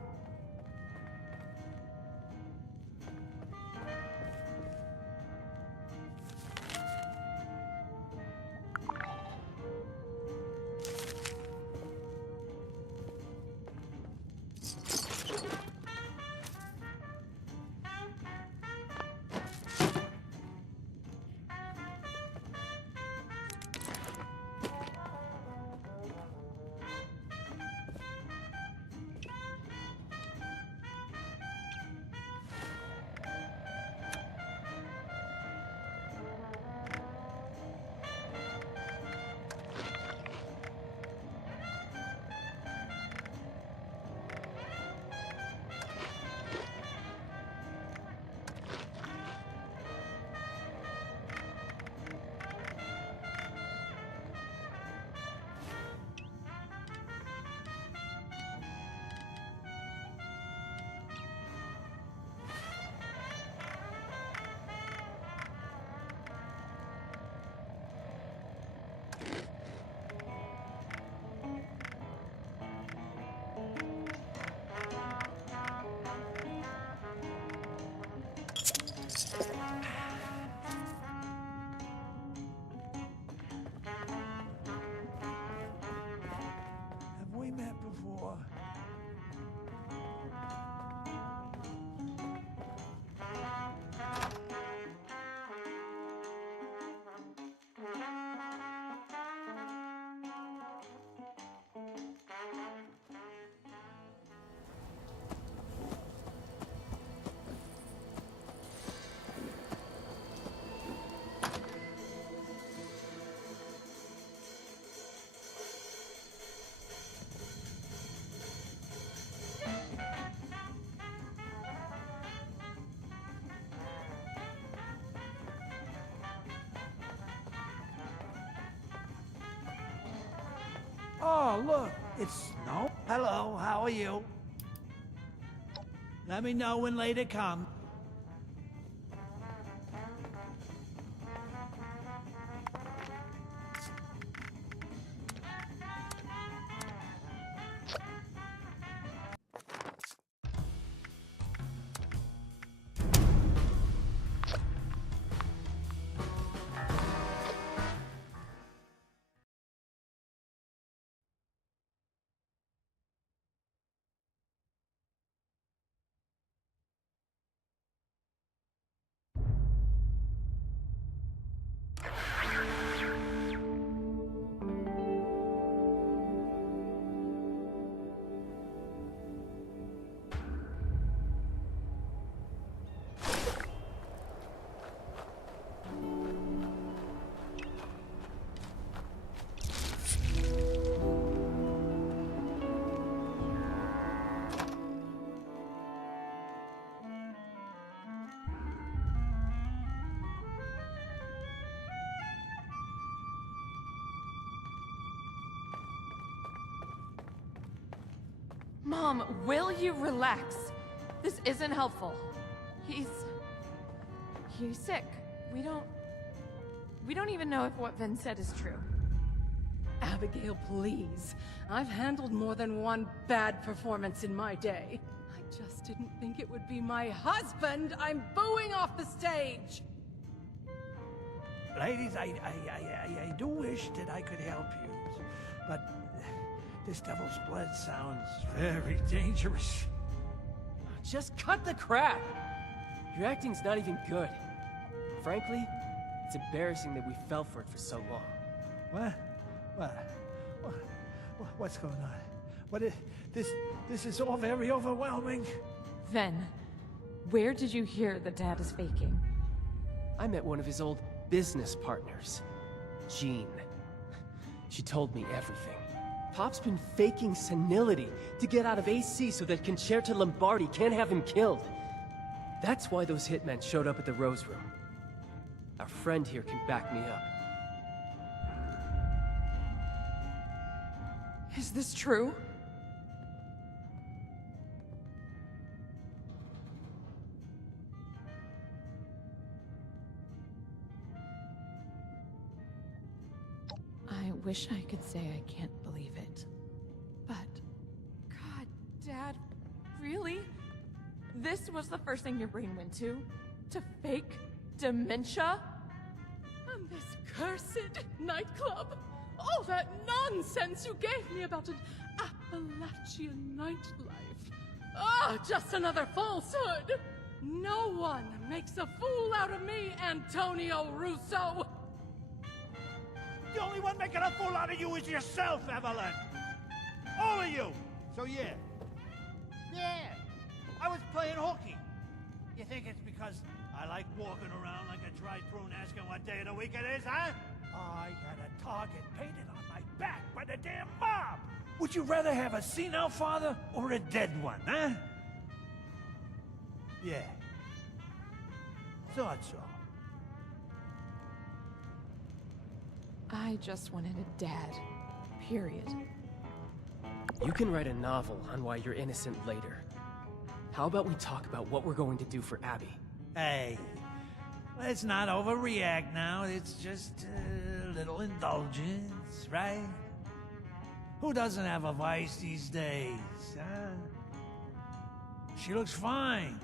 Oh, look, it's Snow. Hello, how are you? Let me know when later comes. Mom, will you relax? This isn't helpful. He's sick. We don't even know if what Vin said is true. Abigail, please. I've handled more than one bad performance in my day. I just didn't think it would be my husband I'm booing off the stage. Ladies, I do wish that I could help you, but this devil's blood sounds very dangerous. Just cut the crap! Your acting's not even good. Frankly, it's embarrassing that we fell for it for so long. What's going on? This is all very overwhelming. Ven, where did you hear that Dad is faking? I met one of his old business partners, Jean. She told me everything. Pop's been faking senility to get out of AC so that Concerta Lombardi can't have him killed. That's why those hitmen showed up at the Rose Room. Our friend here can back me up. Is this true? I wish I could say I can't believe it. But, God, Dad, really? This was the first thing your brain went to? To fake dementia? And this cursed nightclub? All that nonsense you gave me about an Appalachian nightlife. Just another falsehood. No one makes a fool out of me, Antonio Russo. The only one making a fool out of you is yourself, Evelyn. All of you. So yeah, I was playing hooky. You think it's because I like walking around like a dried prune asking what day of the week it is, huh? I got a target painted on my back by the damn mob! Would you rather have a senile father or a dead one, huh? Yeah. Thought so. I just wanted a dad. Period. You can write a novel on why you're innocent later. How about we talk about what we're going to do for Abby? Hey, let's not overreact now. It's just a little indulgence, right? Who doesn't have a vice these days, huh? She looks fine.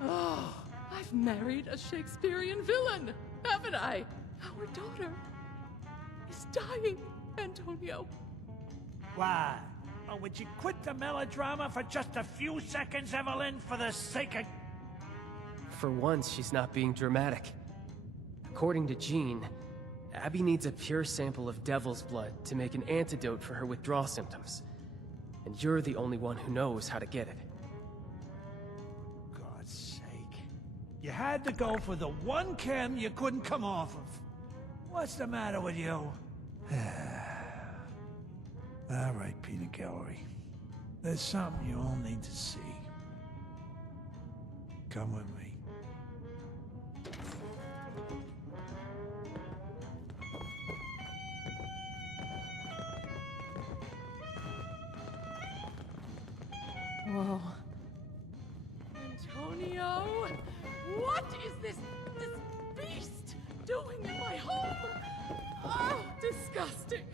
Oh, I've married a Shakespearean villain, haven't I? Our daughter is dying, Antonio. Why? Oh, would you quit the melodrama for just a few seconds, Evelyn, for the sake of... For once, she's not being dramatic. According to Jean, Abby needs a pure sample of devil's blood to make an antidote for her withdrawal symptoms. And you're the only one who knows how to get it. God's sake. You had to go for the one chem you couldn't come off of. What's the matter with you? All right, Peanut Gallery. There's something you all need to see. Come with me. Whoa. Antonio! What is this beast doing in my home? Oh, disgusting.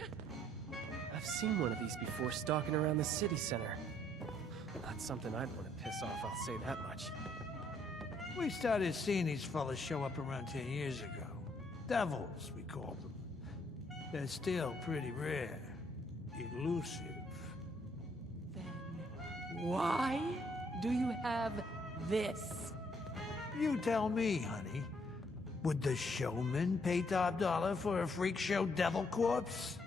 I've seen one of these before stalking around the city center. Not something I'd want to piss off, I'll say that much. We started seeing these fellas show up around 10 years ago. Devils, we called them. They're still pretty rare. Elusive. Why do you have this? You tell me, honey. Would the showman pay top dollar for a freak show devil corpse?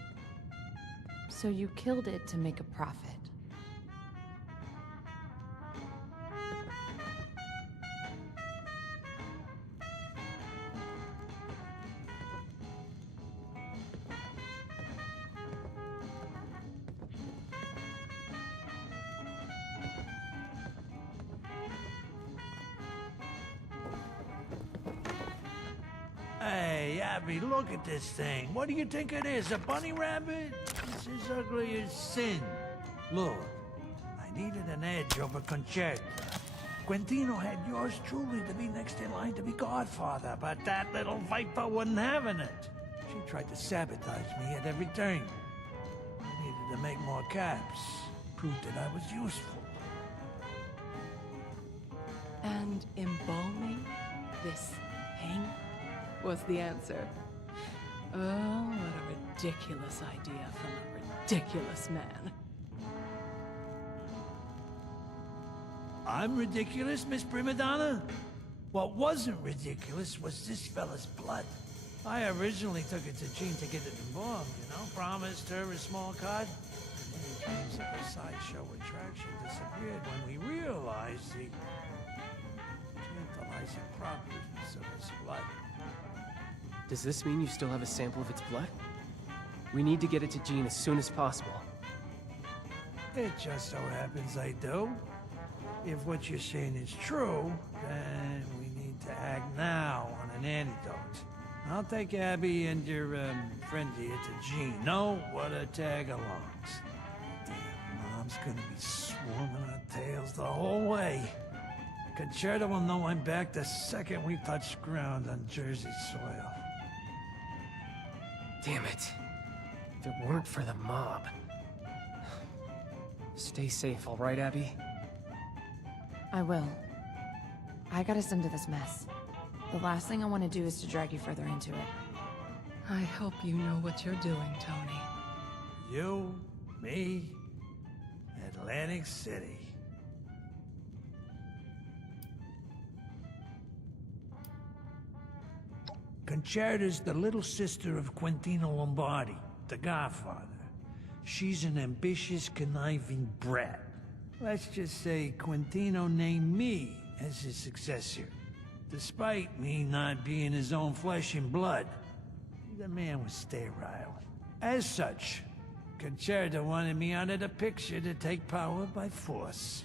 So you killed it to make a profit. Hey, Abby, look at this thing. What do you think it is, a bunny rabbit? It's as ugly as sin. Look, I needed an edge over Concerta. Quintino had yours truly to be next in line to be godfather, but that little viper wasn't having it. She tried to sabotage me at every turn. I needed to make more caps, prove that I was useful. And embalming this thing was the answer. Oh, what a ridiculous idea from a ridiculous man. I'm ridiculous, Miss Prima Donna? What wasn't ridiculous was this fella's blood. I originally took it to Jean to get it embalmed, you know? Promised her a small cut. And any dreams of a sideshow attraction disappeared when we realized the tantalizing properties of his blood. Does this mean you still have a sample of its blood? We need to get it to Jean as soon as possible. It just so happens I do. If what you're saying is true, then we need to act now on an antidote. I'll take Abby and your friend here to Jean. No, what a tag-alongs. Damn, Mom's gonna be swarming our tails the whole way. Concerta will know I'm back the second we touch ground on Jersey soil. Damn it. If it weren't for the mob. Stay safe, all right, Abby? I will. I got us into this mess. The last thing I want to do is to drag you further into it. I hope you know what you're doing, Tony. You, me, Atlantic City. Concerta's the little sister of Quintino Lombardi, the godfather. She's an ambitious, conniving brat. Let's just say Quintino named me as his successor, despite me not being his own flesh and blood. The man was sterile. As such, Concerta wanted me out of the picture to take power by force.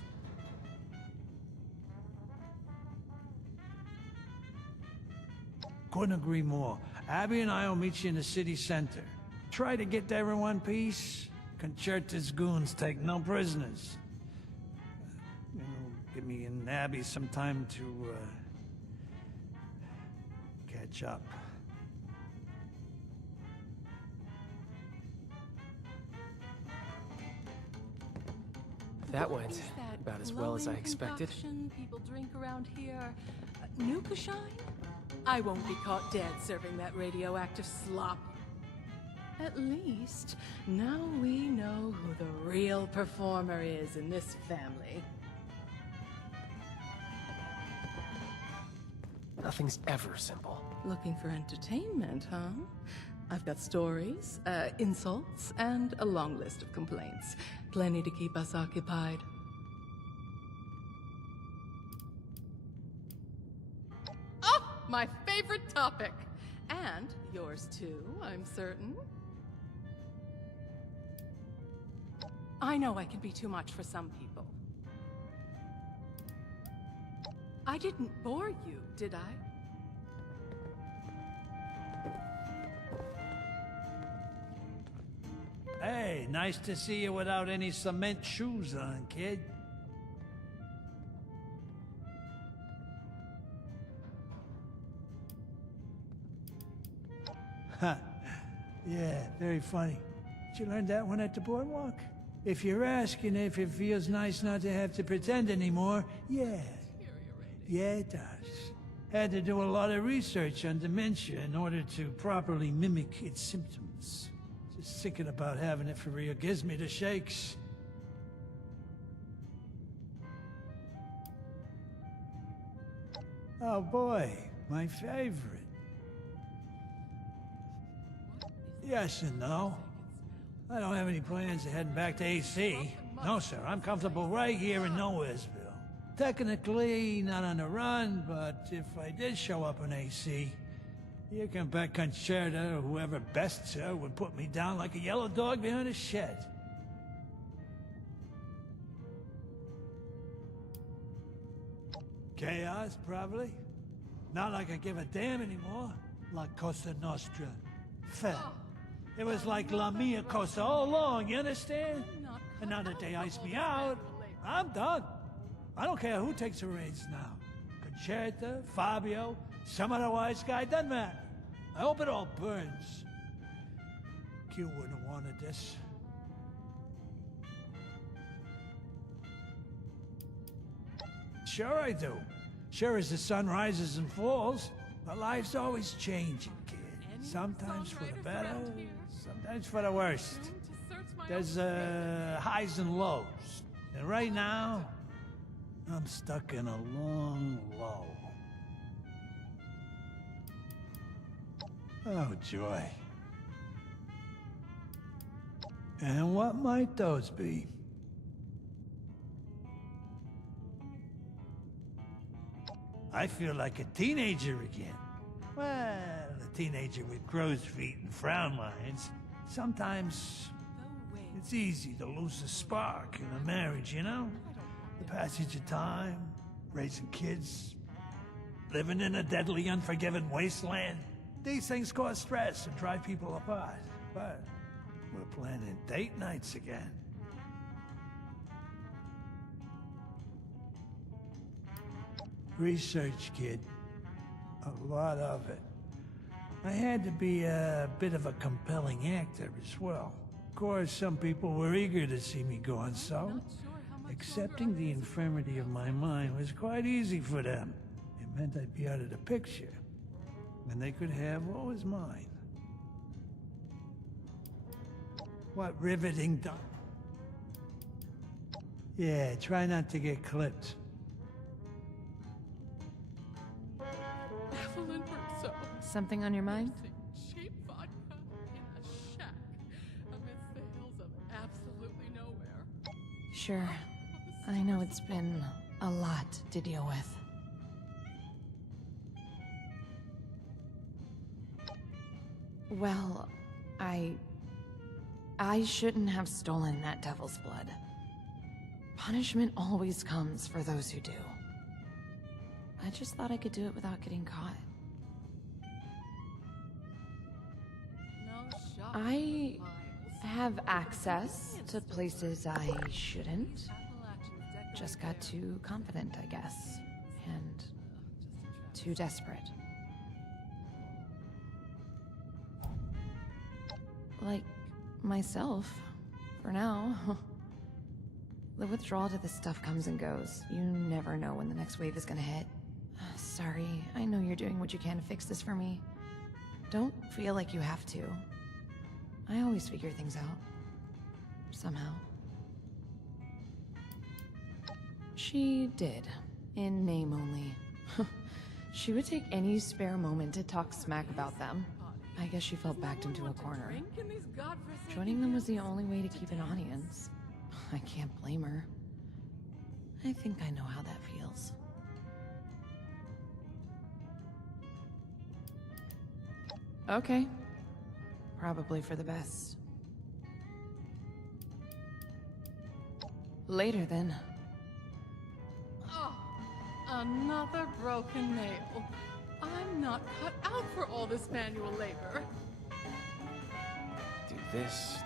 Couldn't agree more. Abby and I will meet you in the city center. Try to get there in one piece. Concerta's goons take no prisoners. Give me and Abby some time to, catch up. That went about as well as I expected. People drink around here. Nuka-shine? I won't be caught dead serving that radioactive slop. At least, now we know who the real performer is in this family. Nothing's ever simple. Looking for entertainment, huh? I've got stories, insults, and a long list of complaints. Plenty to keep us occupied. Oh, my favorite topic! And yours too, I'm certain. I know I can be too much for some people. I didn't bore you, did I? Hey, nice to see you without any cement shoes on, kid. Yeah, very funny. Did you learn that one at the boardwalk? If you're asking if it feels nice not to have to pretend anymore, yeah. Yeah, it does. Had to do a lot of research on dementia in order to properly mimic its symptoms. Just thinking about having it for real gives me the shakes. Oh boy, my favorite. Yes and no. I don't have any plans of heading back to AC. No, sir, I'm comfortable right here in Nowheresville. Technically, not on the run, but if I did show up in AC, you can bet Concerta or whoever bests her would put me down like a yellow dog behind a shed. Chaos, probably. Not like I give a damn anymore. La Cosa Nostra. Fair. It was like La Mia Cosa all along, you understand? And now that they ice me out, I'm done. I don't care who takes the reins now. Concerta, Fabio, some other wise guy, doesn't matter. I hope it all burns. Q wouldn't have wanted this. Sure I do. Sure as the sun rises and falls, but life's always changing, kid. Sometimes for the better, sometimes for the worst. There's highs and lows. And right now, I'm stuck in a long low. Oh, joy. And what might those be? I feel like a teenager again. Well, a teenager with crow's feet and frown lines. Sometimes it's easy to lose the spark in a marriage, you know? The passage of time, raising kids, living in a deadly, unforgiving wasteland. These things cause stress and drive people apart. But we're planning date nights again. Research, kid. A lot of it. I had to be a bit of a compelling actor as well. Of course, some people were eager to see me gone, so accepting the infirmity of my mind was quite easy for them. It meant I'd be out of the picture, and they could have what was mine. What riveting Yeah, try not to get clipped. Evelyn Russo. Something on your mind? Cheap vodka in a shack amidst the hills of absolutely nowhere. Sure. I know it's been a lot to deal with. Well, I shouldn't have stolen that devil's blood. Punishment always comes for those who do. I just thought I could do it without getting caught. I have access to places I shouldn't. Just got too confident, I guess. And too desperate. Like myself, for now. The withdrawal to this stuff comes and goes. You never know when the next wave is gonna hit. Sorry, I know you're doing what you can to fix this for me. Don't feel like you have to. I always figure things out. Somehow. She did. In name only. She would take any spare moment to talk smack about them. I guess she felt backed into a corner. Joining them was the only way to keep an audience. I can't blame her. I think I know how that feels. Okay. Probably for the best. Later, then. Oh, another broken nail. I'm not cut out for all this manual labor. Do this,